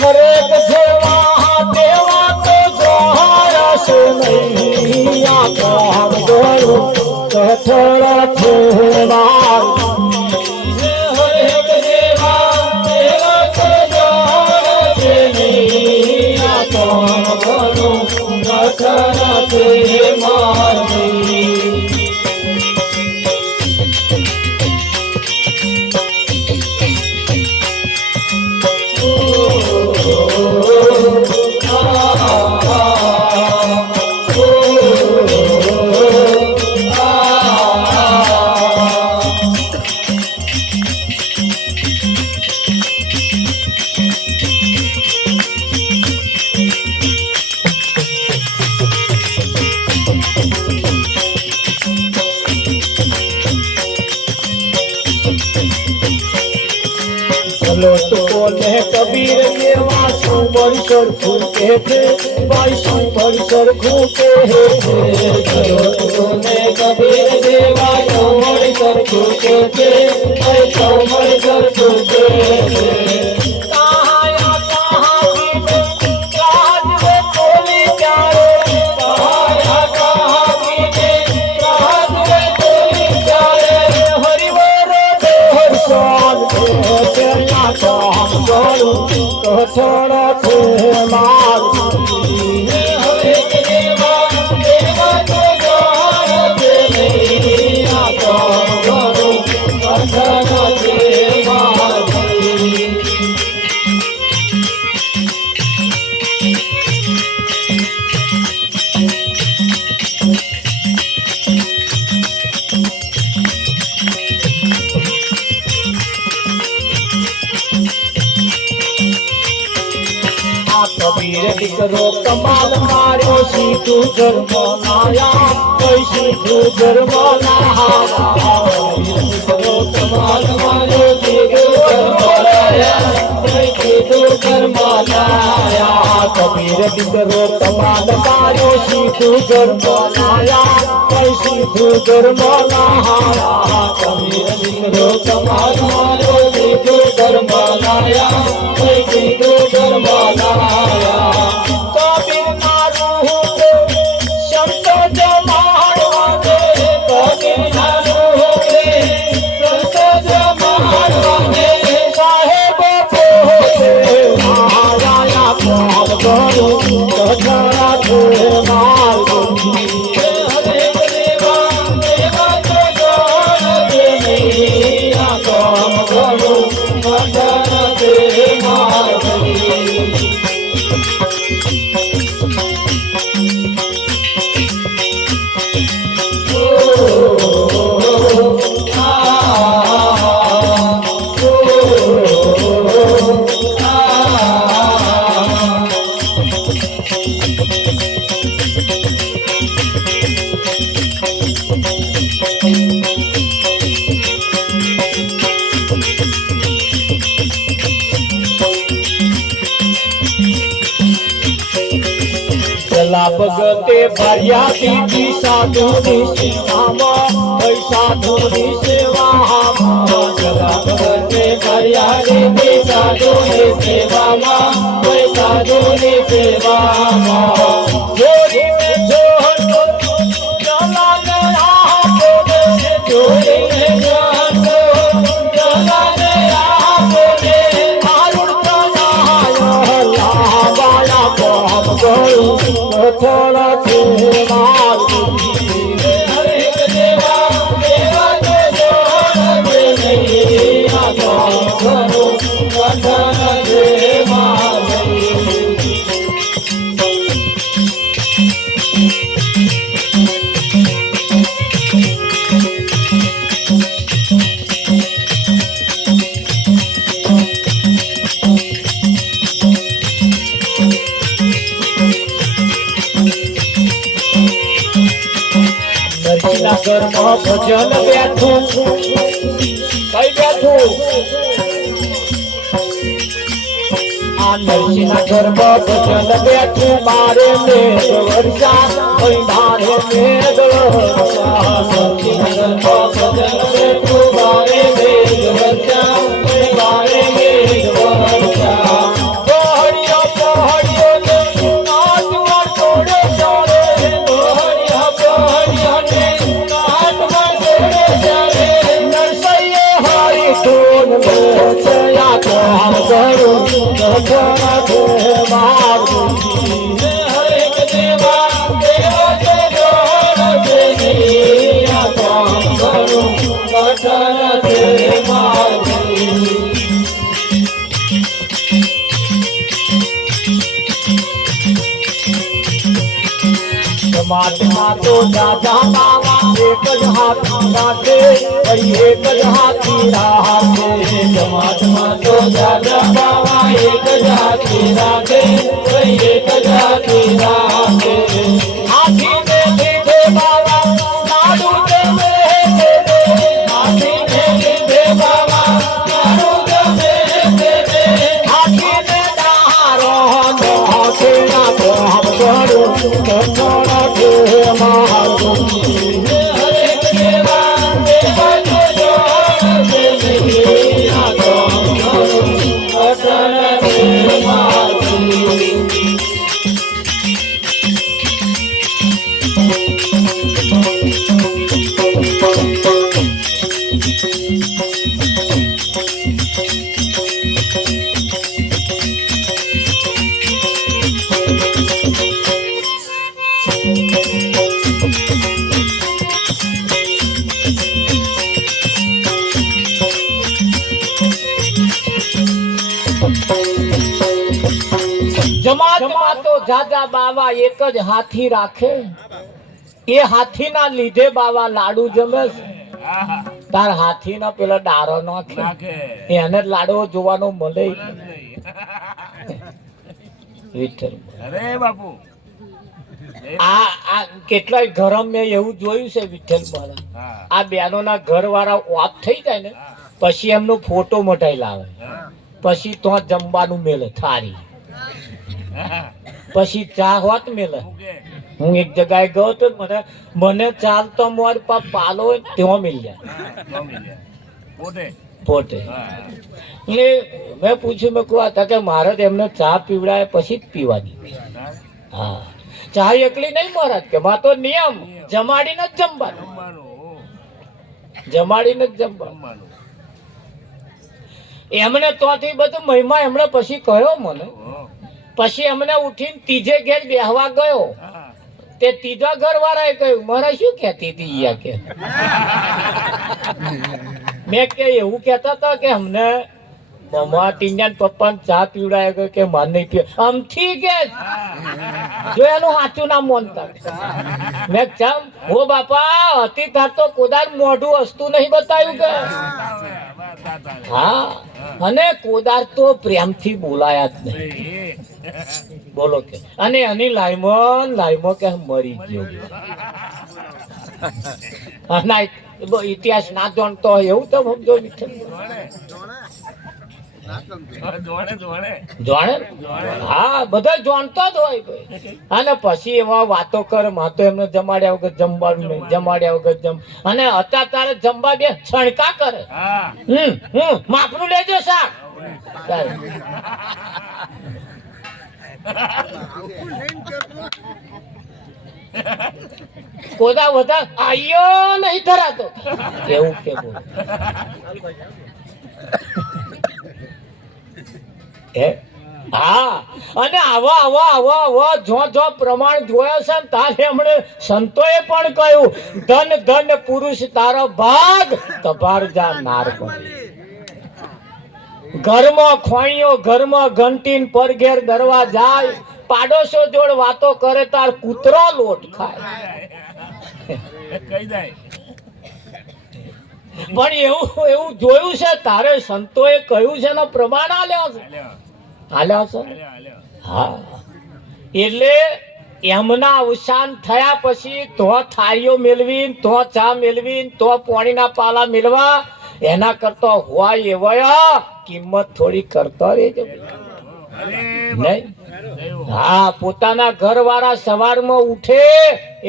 હરેક જેવા દેવા તો જોહરસ નહીં આ કોમ ઘડું કઠણ છે માર હરેક દેવા દેવા તો જોહરસ નહીં આ કોમ ઘડું કઠણ છે માર ભઈ બોલે કબીર કેવા સુમર સરખું કે છે ભાઈ સુમર સરખું કે છે બોલે કબીર કેવા સુમર સરખું કે છે ભાઈ સુમર સરખું કે છે કહાયા કહાવી મેં રાજ મે બોલી જારે કહાયા કહાવી મેં રાજ મે બોલી જારે હરિવર દેહર શાન કોમ ઘડું કઠણ છે માર હવે દેવા દેવા તો જાણ છે નહીં આ કોમ ઘડું કઠણ છે માર કબીર દીકરો કમાલ માર્યો સીધું ધર્મ નાયા કઈ સીધું ધર્મ નાયા દીકરો કમાલ માર્યો સીધું ધર્મ નાયા કઈ સીધું ધર્મ નાયા કબીર દીકરો કમાલ માર્યો સીધું ધર્મ નાયા કઈ સીધું ધર્મ નાયા કબીર દીકરો કમાલ માર્યો સીધું ધર્મ નાયા કઈ સીધું ધર્મ નાયા કબીર મારું શબ્દ જમાડવા દે કબીર મારું શબ્દ જમાડવા દે સાહેબ પોતે મારા કોમ ઘડું કઠણ છે માર હરેક દેવા દેવા તો જાણ છે નહીં આ કોમ ઘડું કઠણ છે માર ભગતે ભર્યા દીધી સાધુની સેવામાં સાધુની સેવામાં ભગતે ભર્યા દીધી સાધુની સેવામાં સાધુની સેવામાં જોડી મેં જોડો ચલા ગયા બોલે જોડી મેં જોડો ચલા ગયા બોલે આરુણ કનાય લાવાયા કોમ ગયું થોડા છે માર હરેક દેવા દેવા તો જાણ છે નહીં આ કોમ ઘડું કઠણ છે માર ઘરમાં ભજન બેઠું બેઠું આ નરસિંહના ઘરમાં ભજન બેઠું મારે મેઘ વર્ષા મારે મેઘ વર્ષા નરસિંહના ઘરમાં ભજન બેઠું મારે મેઘ વર્ષા મારે મેઘ વર્ષા પહાડિયો ને નાચવા તોડે ચાલે પહાડિયા ને નાચવા તોડે ચાલે નરસૈયે હારી ધૂન બેચયા તો હમ કરું ઘણા કે મારું હરે દેવા દેવા તે જોડ દેની આ તો હમ કરું ઘણા કે મારું સમાજમાં તો દાદા બાવા એક જ હાથ રાખે એક જ હાથી રાખે સમાજમાં તો દાદા બાવા એક જ હાથી રાખે એક જ હાથી રાખે હાથીને લીધે બાવા લાડુ જમે હાથીને લીધે બાવા લાડુ જમે હાથીને ડારો નો તેના તો હમ કરું ઘણા કે મારું હરે દેવા દેવા તો જોડ દેની આ તો હમ કરું ઘણા કે મારું જમાતમાં તો જાજા બાવા એક જ હાથી રાખે એ હાથીના લીધે બાવા લાડુ જમે છે. તાર હાથીના પેલા ડારો નાખે એને જ લાડવો જોવાનો મળે વિઠ્ઠલ અરે બાપુ આ કેટલાય ઘરમ મેં એવું જોયું છે વિઠ્ઠલ મહારાજ આ બેનોના ઘર વાળા ઓફ થઈ જાય ને પછી એમનો ફોટો મટાઈ લાવે પછી તો જમવાનું મેલે થારી પછી ચા હોત મેલે હું એક જગ્યાએ ગયો તો મને ચાલતો મોર પાલો હોય ત્યાં મિલ જાય પોતે એટલે મેં પૂછ્યું મેં કહું હતા કે મારે એમને ચા પીવડાય પછી જ પીવાની હા ચા એકલી નહીં મહારાજ કે માં તો નિયમ જમાડીને જ જમવાનું જમાડીને જ જમવાનું એમને તોથી બધું મહિમા એમણે પછી કહ્યો મને પછી એમને ઉઠીને ત્રીજે ઘેર બેહવા ગયો તે ત્રીજા ઘર વાળાએ કહ્યું મારે શું કહેતી હતી યા કે મેં કે એવું કહેતા હતા કે અમને મમ્મા ટીંજાન પપ્પાને ચા પીવડાય ગયો કે માન નહીં પીવે આમથી કે જો એનું સાચું નામ મોનતા મેં ચમ હો બાપા હતી તાર તો કોદાર મોઢું હસતું નહીં બતાવ્યું કે હા અને કોદાર તો પ્રેમથી બોલાયા જ નહીં બોલો કે અને એની લાઈમો કે મરી ગયો ઇતિહાસ ના જાણતો હોય એવું તો સમજો જાણે હા બધા જાણતો જ હોય અને પછી એવા વાતો કરે માતો એમને જમાડ્યા વગર જમવાનું નહીં જમાડ્યા વગર અને અત્યારે તારે જમવા બે છણકા કરે માપનું લેજો શાક કોદા વધારે આયો નહીં ધરાતો એવું કે બોલ હા અને આવા જો પ્રમાણ જોયો છે ને તારે એમણે સંતોએ પણ કહ્યું ધન ધન પુરુષ તારો ભાગ કપાર જા નાર પડે ઘરમાં ખોણીઓ ઘરમાં ઘંટીન પર ઘેર દરવા જાય પાડોશો જોડ વાતો કરે તાર કૂતરો લોટ ખાય પણ એવું જોયું છે તારે સંતોએ કહ્યું છે ને પ્રમાણ આલ્યો છે હા એટલે એમના અવસાન થયા પછી તો થાળીઓ મેળવી તો ચા મેળવી તો પાણીના પાલા મેળવા એના કરતા હોય એવા કિંમત થોડી કરતો રહેજો નહીં. હા, પોતાના ઘરવાળા સવારમાં ઉઠે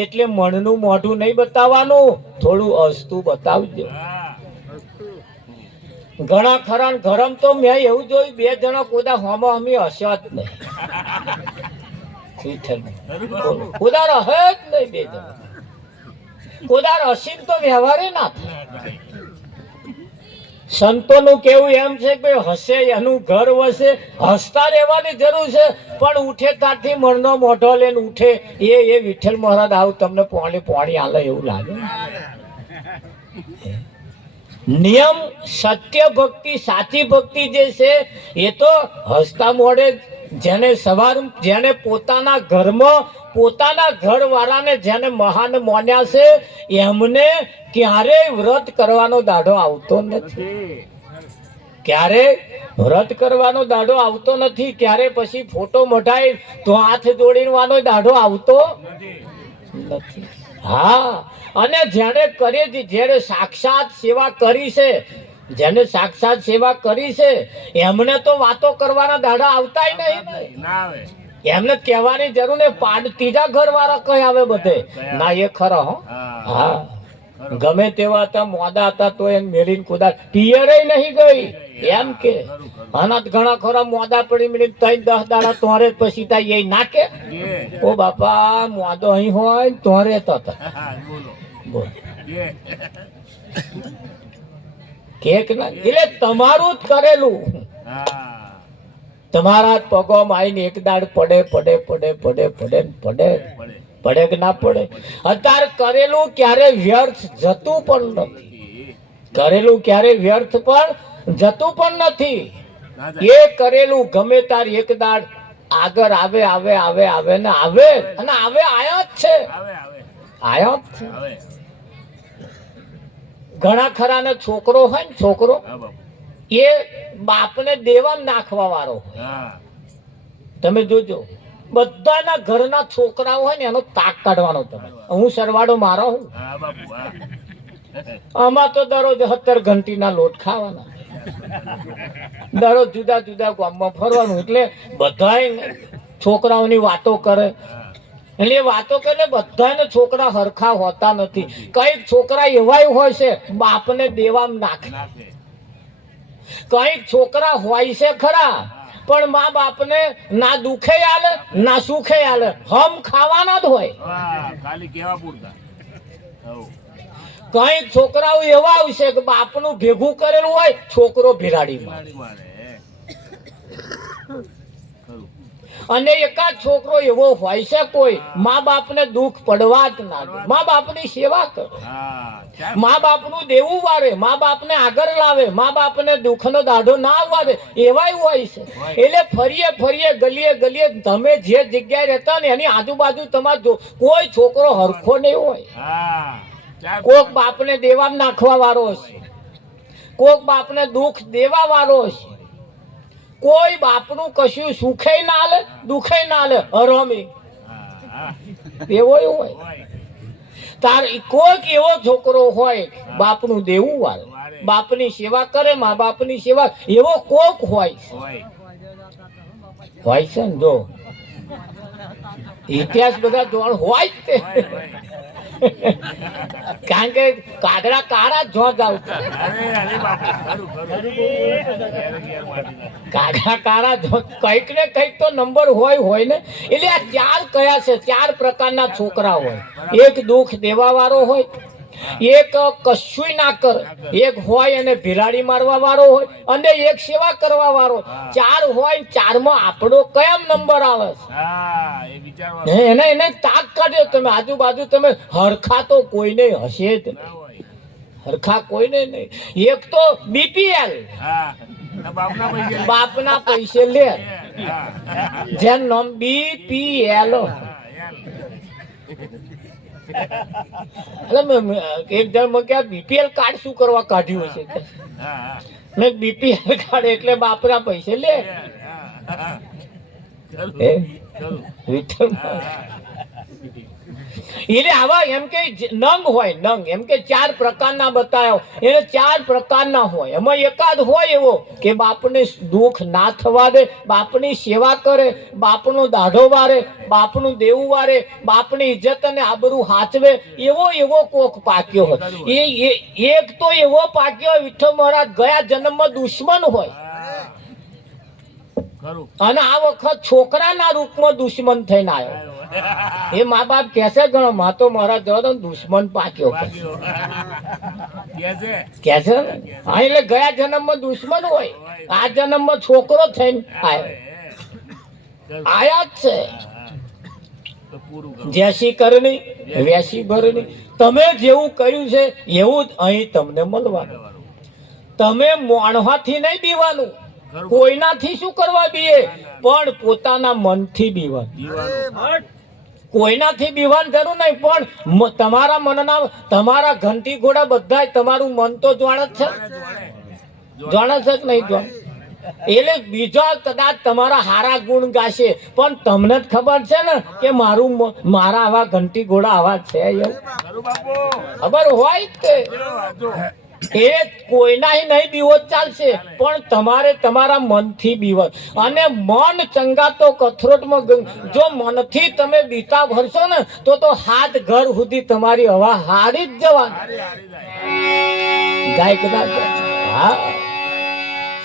એટલે મનનું મોઢું નહીં બતાવવાનું, થોડું હસતું બતાવજો. ઘણા ખરા ગરમ તો મેં એવું જોયું, બે જણા કોદા હોમાં અમે હસ્યા જ નહીં. કોદાર હે જ નહીં બે જણા. કોદાર હસીને તો વ્યવહારે ના થાય. સંતોનું કેવું એમ છે કે હસે એનું ઘર વસે. હસતા રહેવાની જરૂર છે, પણ ઉઠે ત્યારથી મણનો મોઢો લઈને ઉઠે એ વિઠ્ઠલ મહારાજ આવું તમને પાણી આલે એવું લાગે. નિયમ સત્ય ભક્તિ, સાચી ભક્તિ જે છે એ તો હસતા મોઢે જેને પોતાના ઘરમાં પોતાના ઘરવાળાને જેને મહાન માન્યા છે એમને ક્યારેય વ્રત કરવાનો દાડો આવતો નથી. ક્યારે વ્રત કરવાનો દાડો આવતો નથી. ક્યારે પછી ફોટો મઢાય તો હાથ જોડીવાનો દાડો આવતો નથી. હા, અને જેને કરી છે, જેને સાક્ષાત સેવા કરી છે, જેને સાક્ષાત સેવા કરી છે એમને તો વાતો કરવાના દાડા આવતા નહીં. એમને કહેવાની જરૂર ને. ત્રીજા ઘર વાળા કઈ આવે બધે ના, એ ખરા. હો, હા, ગમે તેવા હતા, મોડા હતા તો એમ મેરીન કુદા પિયરે નહીં ગઈ એમ કે. આના ઘણા ખરા મોડા પડી મેળી 3-10 દાડા તોરે પછી થાય એ નાકે. ઓ બાપા, મોદો અહીં હોય તોરે તો બોલ કેક ના. એટલે તમારું જ કરેલું તમારા પગોમાં આવીને એક દાડ પડે કે ના પડે. અત્યારે કરેલું ક્યારે વ્યર્થ જતું પણ નથી. કરેલું ક્યારે વ્યર્થ પણ જતું પણ નથી. એ કરેલું ગમે તાર એક દાડ આગળ આવે ને આવે, અને આવે આયા જ છે. આયા જ છે. ઘણા ખરા ને છોકરો હોય ને, છોકરો એ બાપને દેવા નાખવા વાળો હોય. તમે જોજો, બધાના ઘરના છોકરાઓ હોય ને એનો તાક કાઢવાનો. તમે, હું સરવાળો મારો હું. આમાં તો દરરોજ 17 ઘંટીના લોટ ખાવાના, દરરોજ જુદા જુદા ગામમાં ફરવાનું. એટલે બધા છોકરાઓની વાતો કરે. એટલે વાતો કરે, બધાને છોકરા હરખા હોતા નથી. કઈક છોકરા એવાય હોય છે બાપને દેવામાં નાખે. કઈક છોકરા હોય છે ખરા પણ મા બાપને ના દુખે આલે ના સુખે આલે, હમ ખાવાના જ હોય. કઈક છોકરાઓ એવા આવશે કે બાપનું ભેગું કરેલું હોય, છોકરો ભિરાડી મારે. અને એકાદ છોકરો એવો હોય છે કોઈ મા બાપને દુઃખ પડવા જ ના દે, મા બાપની સેવા કરે, મા બાપનું દેવું વારે, મા બાપને આગળ લાવે, મા બાપને દુઃખનો દાઢો ના આવવા દે, એવાય હોય છે. એટલે ફરીએ ગલીએ તમે જે જગ્યાએ રહેતા ને એની આજુબાજુ તમારો કોઈ છોકરો હરખો નહીં હોય. કોક બાપને દેવા નાખવા વાળો હશે, કોક બાપને દુઃખ દેવા વાળો હશે, કોઈ બાપનું કશું સુખે ના આલે દુખે ના આલે, હરોમી એવો હોય. તાર કોઈક એવો છોકરો હોય બાપનું દેવું વાળે, બાપની સેવા કરે, મા બાપની સેવા, એવો કોક હોય છે ને. જો ઇતિહાસ બધા જોડ હોય જ તે. કારણ કે કાગડા કાળા જ જાવ, કાગડા કાળા કઈક ને કઈક તો નંબર હોય ને. એટલે આ 4 કયા છે, 4 પ્રકારના છોકરા હોય. એક દુઃખ દેવા વાળો હોય, એક કશું ના કરે, એક હોય અને ભિરાડી મારવા વાળો હોય, અને એક સેવા કરવા વાળો. 4 હોય, 4માં આપણો કયા નંબર આવે છે એને તાક કાઢ્યો. તમે આજુબાજુ તમે હરખા તો કોઈને હશે જ નહીં, હરખા કોઈને નહીં. એક તો બીપીએલ, બાપના પૈસે લે, જેનું નામ બીપીએલ. એક જણ ક્યાં બીપીએલ કાર્ડ શું કરવા કાઢ્યું હશે? મેં બીપીએલ કાર્ડ એટલે બાપના પૈસે લે. એટલે આવા એમ કે નંગ હોય નંગ એમ કે 4 પ્રકારના બતાવ્યો એને 4 પ્રકારના હોય એમાં એકાદ હોય એવો કે બાપને દુઃખ ના થવા દે બાપની સેવા કરે બાપનો દાઢો વારે બાપનું દેવું વારે બાપની ઇજ્જત અને આબરૂ હાચવે એવો કોક પાક્યો હોય એ એક તો એવો પાક્યો વિઠ્ઠલ મહારાજ ગયા જન્મમાં દુશ્મન હોય અને આ વખત છોકરાના રૂપમાં દુશ્મન થઈને આવ્યો એ મા બાપ કહેશે ગણો માં તો મારા જવા દુશ્મન પાક્યો કે છે ને હા એટલે ગયા જન્મમાં દુશ્મન હોય આ જન્મમાં છોકરો થઈને આવ્યો આયા જ છે જેસી કરણી વેસી ભરણી તમે જેવું કર્યું છે એવું જ અહીં તમને મળવાનું તમે મોણવાથી નહીં બીવાનું કોઈનાથી શું કરવા બીએ પણ પોતાના મનથી બીવાનું કોઈનાથી બીવાની જરૂર નહીં પણ તમારા મનના તમારા ઘંટી ઘોડા બધા તમારું મન તો જાણે જ છે જાણે છે કે નહીં જાણે એટલે બીજો કદાચ તમારા હારા ગુણ ગાશે પણ તમને જ ખબર છે ને કે મારા આવા ઘંટી ઘોડા આવા છે એવું ખબર હોય કે એ કોઈના નહીં બીવો ચાલશે પણ તમારે તમારા મનથી બીવો અને મન ચંગાતો કથરોટમાં જો મનથી તમે બીતા ભરશો ને તો હાથ ઘર સુધી તમારી હવા હારી જ જવાની જાય કદાચ હા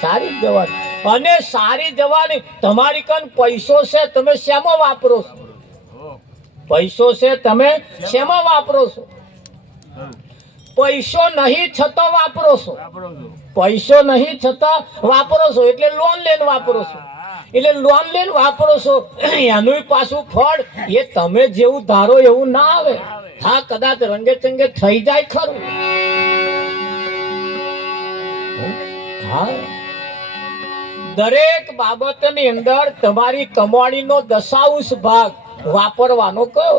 સારી જ જવાની અને સારી જવાની તમારી કન પૈસો છે તમે શેમાં વાપરો છો પૈસો છે તમે શેમાં વાપરો છો પૈસો નહીં છતાં વાપરો છો પૈસો નહીં છતાં વાપરો છો એટલે લોન લઈને વાપરો છો એટલે લોન લઈને વાપરો છો એનું પાછું ફળ એ તમે જેવું ધારો એવું ના આવે હા કદાચ રંગે ચંગે થઈ જાય ખરું હા દરેક બાબતની અંદર તમારી કમાણીનો 10% ભાગ વાપરવાનો કયો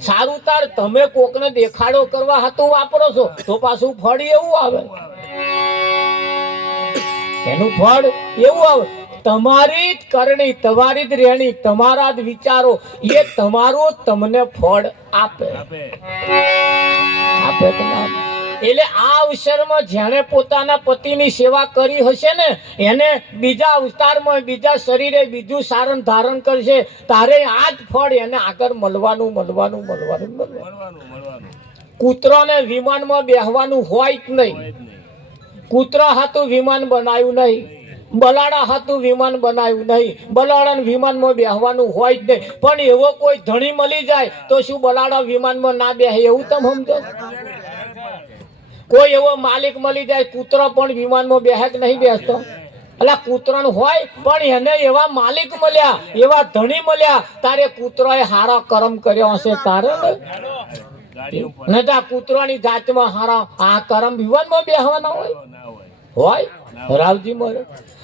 સારું તાર તમે કોકને દેખાડો કરવા હતું વાપરો છો તો પાછું ફળ એવું આવે એનું ફળ એવું આવે તમારી જ કરણી તમારી જ રહેણી તમારા જ વિચારો એ તમારું તમને ફળ આપે એટલે આ અવસરમાં જેણે પોતાના પતિની સેવા કરી હશે ને એને બીજા અવતારમાં બીજા શરીરે બીજું સારણ ધારણ કરશે તારે આ જ ફળ એને આગળ મળવાનું કૂતરોને વિમાનમાં બેહવાનું હોય જ નહીં કૂતરા હતું વિમાન બનાવ્યું નહીં બલાડા હતું વિમાન બનાવ્યું નહીં બલાડા વિમાનમાં બેહવાનું હોય જ નહીં પણ એવો કોઈ ધણી મળી જાય તો શું બલાડા વિમાનમાં ના બેહે એવું તમે સમજો કોઈ એવો માલિક મળી જાય કૂતરો પણ વિમાનમાં બેહે કે નહીં બેસતો એટલે કૂતરો હોય પણ એને એવા માલિક મળ્યા એવા ધણી મળ્યા તારે કૂતરોએ હારા કર્મ કર્યો હશે તારે ને તો કૂતરાની જાતમાં હારા આ કર્મ વિમાનમાં બેહવાના હોય રાવજી મરે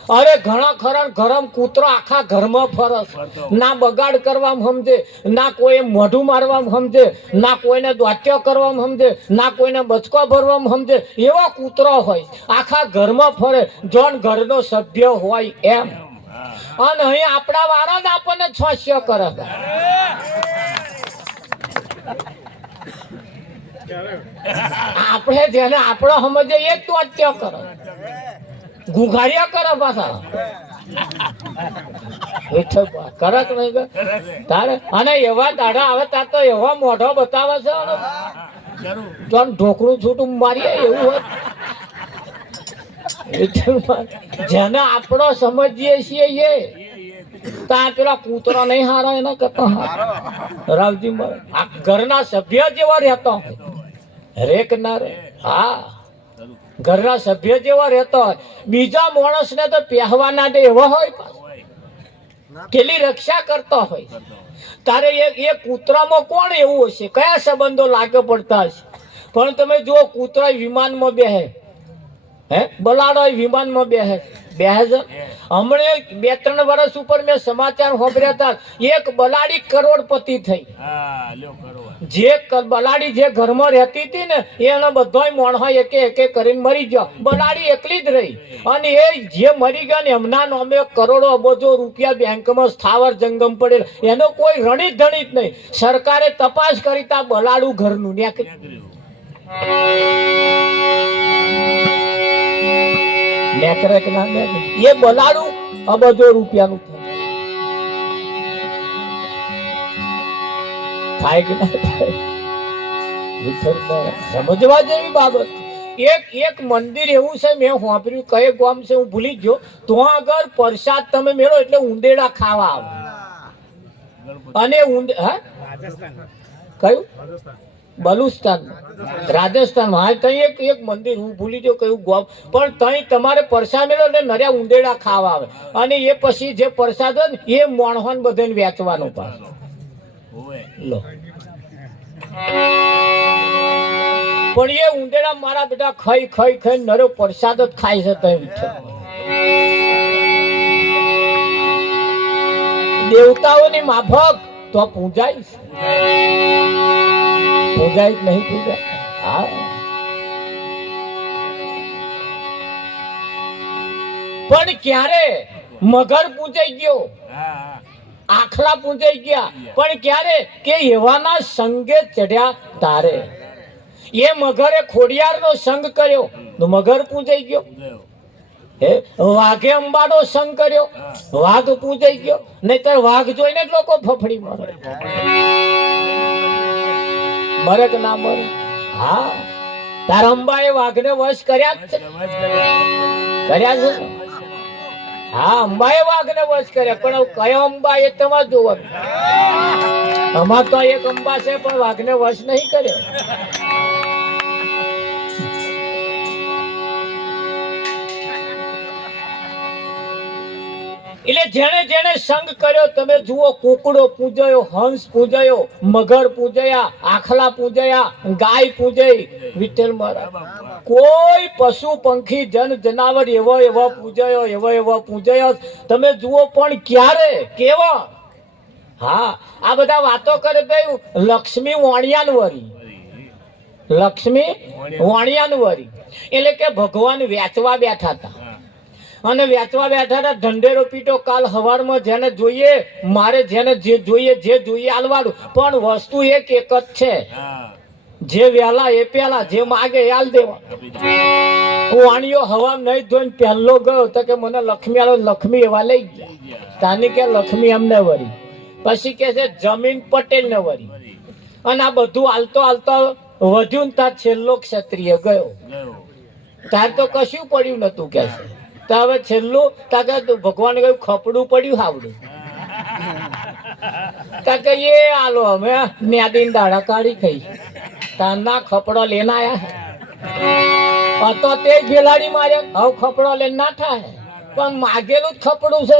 અરે ઘણા ખરા ગરમ કૂતરો આખા ઘરમાં ફરસ ના બગાડ કરવામાં સમજે ના કોઈ મોઢું મારવામાં સમજે ના કોઈને દ્વાટ્યો કરવામાં સમજે ના કોઈને બચકો ભરવામાં સમજે એવો કૂતરો હોય આખા ઘરમાં ફરે જોન ઘરનો સભ્ય હોય એમ અને અહીં આપણા વાળા જ આપણને છસ્ય કરે આપણે જેને આપણો સમજે એ જ દ્વાટ્યો કરે ગુઘારિયા કરે પાછા કરક નહીં તારે અને એવા દાડા આવે તાર તો એવા મોઢો બતાવે છે ઢોકળું છૂટું મારીએ એવું હોય જેને આપણો સમજીએ છીએ એ ત્યાં પેલા કૂતરા નહીં હારા એના કરતા રાવજી આ ઘરના સભ્ય જેવા રહેતા હોય રેક ના રે હા ઘરના સભ્ય જેવા રહેતા હોય બીજા માણસને તો પહેવાના દે એવા હોય કેટલી રક્ષા કરતા હોય તારે એ કૂતરામાં કોણ એવું હશે કયા સંબંધો લાગે પડતા હશે પણ તમે જુઓ કૂતરા વિમાનમાં બેહે હે બલાડો વિમાનમાં બેહે છે હમણે 2-3 વર્ષ ઉપર મેં સમાચાર સાંભળ્યા હતા એક બલાડી કરોડપતિ થઈ જે બલાડી જે ઘરમાં રહેતી હતી ને એનો બધોય મોણહો એકે એકે કરીને મરી ગયો. બલાડી એકલી જ રહી અને એ જે મરી ગયા ને એમના નામે કરોડો અબજો રૂપિયા બેંકમાં સ્થાવર જંગમ પડેલ, એનો કોઈ રણી ધણી જ નહીં. સરકારે તપાસ કરી તા બલાડું ઘરનું નેકરે કે ના નેકરે? એ બલાડું અબજો રૂપિયાનું થાય કે ના થાય? સમજવા જેવી બાબત. એક મંદિર એવું છે મેં સાંભળ્યું, કયે ગામ છે હું ભૂલી ગયો, તો આગળ પ્રસાદ તમે મેળો એટલે ઉંદેડા ખાવા આવે. અને કયું બલુસ્તાન રાજસ્થાન, હા ત્યાં એક મંદિર હું ભૂલી ગયો કયું ગામ, પણ ત્યાં તમારે પ્રસાદ મેળો એટલે નર્યા ઉંદેડા ખાવા આવે. અને એ પછી જે પ્રસાદ હોય ને એ મોણહોન બધાને વેચવાનો પાછો લો. પણ એ ઉંદેડા મારા બેટા ખાઈ ખાઈ ખાઈ નરો પ્રસાદ જ ખાય છે. દેવતાઓની માફક તો પૂજાય છે, પૂજાય જ નહીં પૂજાય. હા પણ ક્યારે મગર પૂજાઈ ગયો, આખલા પૂજાઈ ગયા, પણ ક્યારે કે એવાના સંગે ચડ્યા તારે. એ મગરે ખોડિયારનો સંગ કર્યો તો મગર પૂજાઈ ગયો. વાઘે અંબાનો સંગ કર્યો, વાઘ પૂજાઈ ગયો. નહીતર વાઘ જોઈને જ લોકો ફફડી મરે. મરે કે ના મરે? હા, તાર અંબાએ વાઘને વશ કર્યા જ છે, કર્યા છે. હા, અંબાએ વાઘને વશ કર્યા, પણ કયો અંબા એ તમારે જોવાનું. અમાર તો એક અંબા છે પણ વાઘને વશ નહીં કર્યો. એટલે જેને જેને સંગ કર્યો તમે જુઓ, કુકડો પૂજાયો, હંસ પૂજાયો, મગર પૂજાયા, આખલા પૂજાયા, ગાય પૂજાઈ. વિઠ્ઠલ મહારાજ કોઈ પશુ પંખી જન જનાવર એવો પૂજાયો પૂજાયો તમે જુઓ, પણ ક્યારે કેવા? હા, આ બધા વાતો કરે ભાઈ લક્ષ્મી વાણિયાનવરી, લક્ષ્મી વાણિયાનવરી એટલે કે ભગવાન વેચવા બેઠા હતા. અને વેચવા બેઠા હતા, ઢંઢેરો પીટો. કાલ હવારમાં જેને જોઈએ મારે જેને જે જોઈએ આલવાનું, પણ વસ્તુ એક જ છે, જે વહેલા એ પેલા, જે માગે એ આલ દેવા. વાણીઓ હવા નહીં ધોઈને પહેલો ગયો તો કે મને લક્ષ્મી આલો, લક્ષ્મી એવા લઈ ગયા. તાની કે લક્ષ્મી એમને વરી, પછી કે છે જમીન પટેલ ને વરી. અને આ બધું હાલતો હાલતો વધ્યું ને તાર છેલ્લો ક્ષત્રિય ગયો. તાર તો કશું પડ્યું નતું કે છે. તો હવે છેલ્લું તાકે ભગવાને કહ્યું ખપડું પડ્યું હાવડું. તાકે એ આલો અમે ન્યાદીન દાડા કાઢી ખાઈ. તારના ખપડો લેના આયા તો તે ગેલાડી મારે. હવે ખપડો લઈને ના થાય, પણ માગેલું જ ખપડું છે.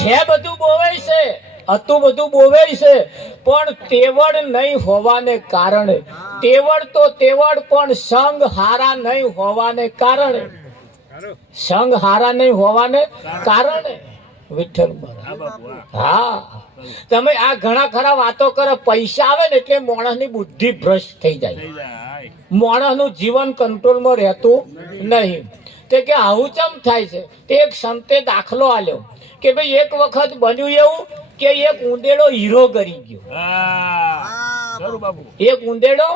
છે બધું બોવાય છે, હતું બધું બોવાય છે, પણ તેવડ નહીં હોવાને કારણે, તેવડ તો તેવડ પણ સંગ હારા નહીં હોવાને કારણે, સંગ હારા નહીં હોવાને કારણે વિઠ્ઠલ મહારાજ. હા, તમે આ ઘણા ખરા વાતો કરો, પૈસા આવે ને એટલે માણસની બુદ્ધિ ભ્રષ્ટ થઈ જાય, માણસનું જીવન કંટ્રોલમાં રહેતું નહીં. તે કે આવું ચમ થાય છે? તે એક સંતે દાખલો આલ્યો કે ભાઈ એક વખત બન્યું એવું કે એક ઉંદેડો હીરો કરી ગયો. એક ઉંદેડો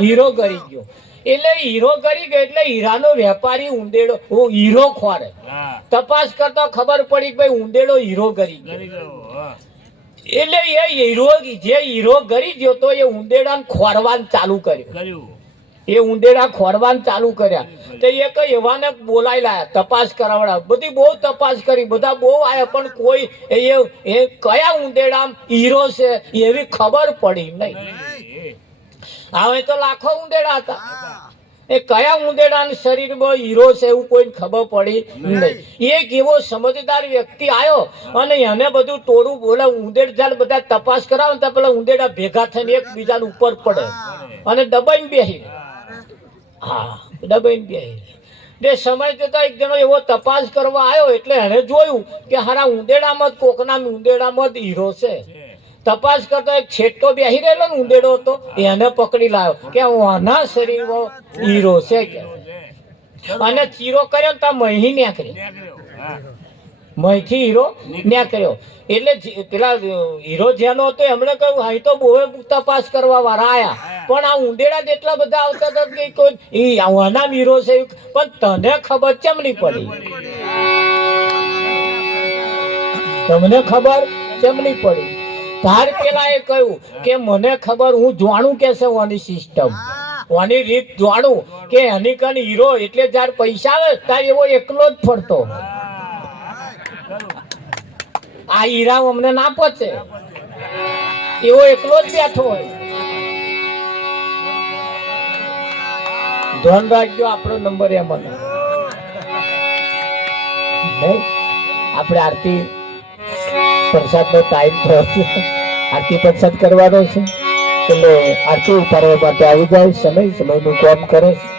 હીરો કરી ગયો. એટલે હીરો કરી ગયો એટલે હીરાનો વેપારી ઉંદેડો હીરો ખોરે. તપાસ કરતા ખબર પડી કે ભાઈ ઉંદેડો હીરો કરી ગયો. એટલે એ હીરો જે હીરો કરી ગયો તો એ ઉંદેડાને ખોરવાનું ચાલુ કર્યું. એ ઉંદેડા ખોરવાનું ચાલુ કર્યા. તો એ કઈ એવાને બોલાઈ લાયા, તપાસ કરાવડા. બધી બહુ તપાસ કરી, બધા બહુ આયા, પણ કોઈ એ કયા ઉંદેડા હીરો છે એવી ખબર પડી નહીં. હવે તો લાખો ઉંદેડા હતા, એ કયા ઉંદેડાના શરીરમાં હીરો છે એવું કોઈને ખબર પડી નહીં. એક એવો સમજદાર વ્યક્તિ આવ્યો અને એને બધું ટોળું બોલે. ઉંદેડ જ્યારે બધા તપાસ કરાવે તો પેલા ઉંદેડા ભેગા થઈને એકબીજાને ઉપર પડે અને દબાઈને બેસી. હા, દબાઈને બેસી. તે સમય જતા એક જણો એવો તપાસ કરવા આવ્યો એટલે એને જોયું કે હારા ઉંદેડામાં જ કોકના ઉંદેડામાં જ હીરો છે. તપાસ કરતો એક છેટો બેસી રહેલો ને ઉંદેડો હતો એને પકડી લાવ્યો કે આના શરીરમાં હીરો છે કે અને ચીરો કર્યો ને ત્યાં મહી નીકળી મહીથી હીરો નીકળ્યો એટલે પેલા હીરો જેનો હતો એમણે કહ્યું અહીં તો બહુ તપાસ કરવા વાળા આયા પણ આ ઉંદેડા જેટલા બધા આવતા હતા કે કોઈ આના હીરો છે પણ તને ખબર કેમ નહીં પડી તમને ખબર કેમ નહીં પડી તાર પેલા એ કહ્યું કે મને ખબર હું જાણું કે છે ઓની સિસ્ટમ ઓની રીત જાણું કે એની કન હીરો એટલે જયારે પૈસા આવે ત્યારે એવો એકલો જ ફરતો આ હીરા અમને ના પચે એવો એકલો જ બેઠો હોય ધ્યાન રાખજો આપણો નંબર એમાં નહીં આપણે આરતી પ્રસાદ નો ટાઈમ થયો છે આરતી પ્રસાદ કરવાનો છે એટલે આરતી ઉતારવા માટે આવી જાય સમયનું કામ કરે છે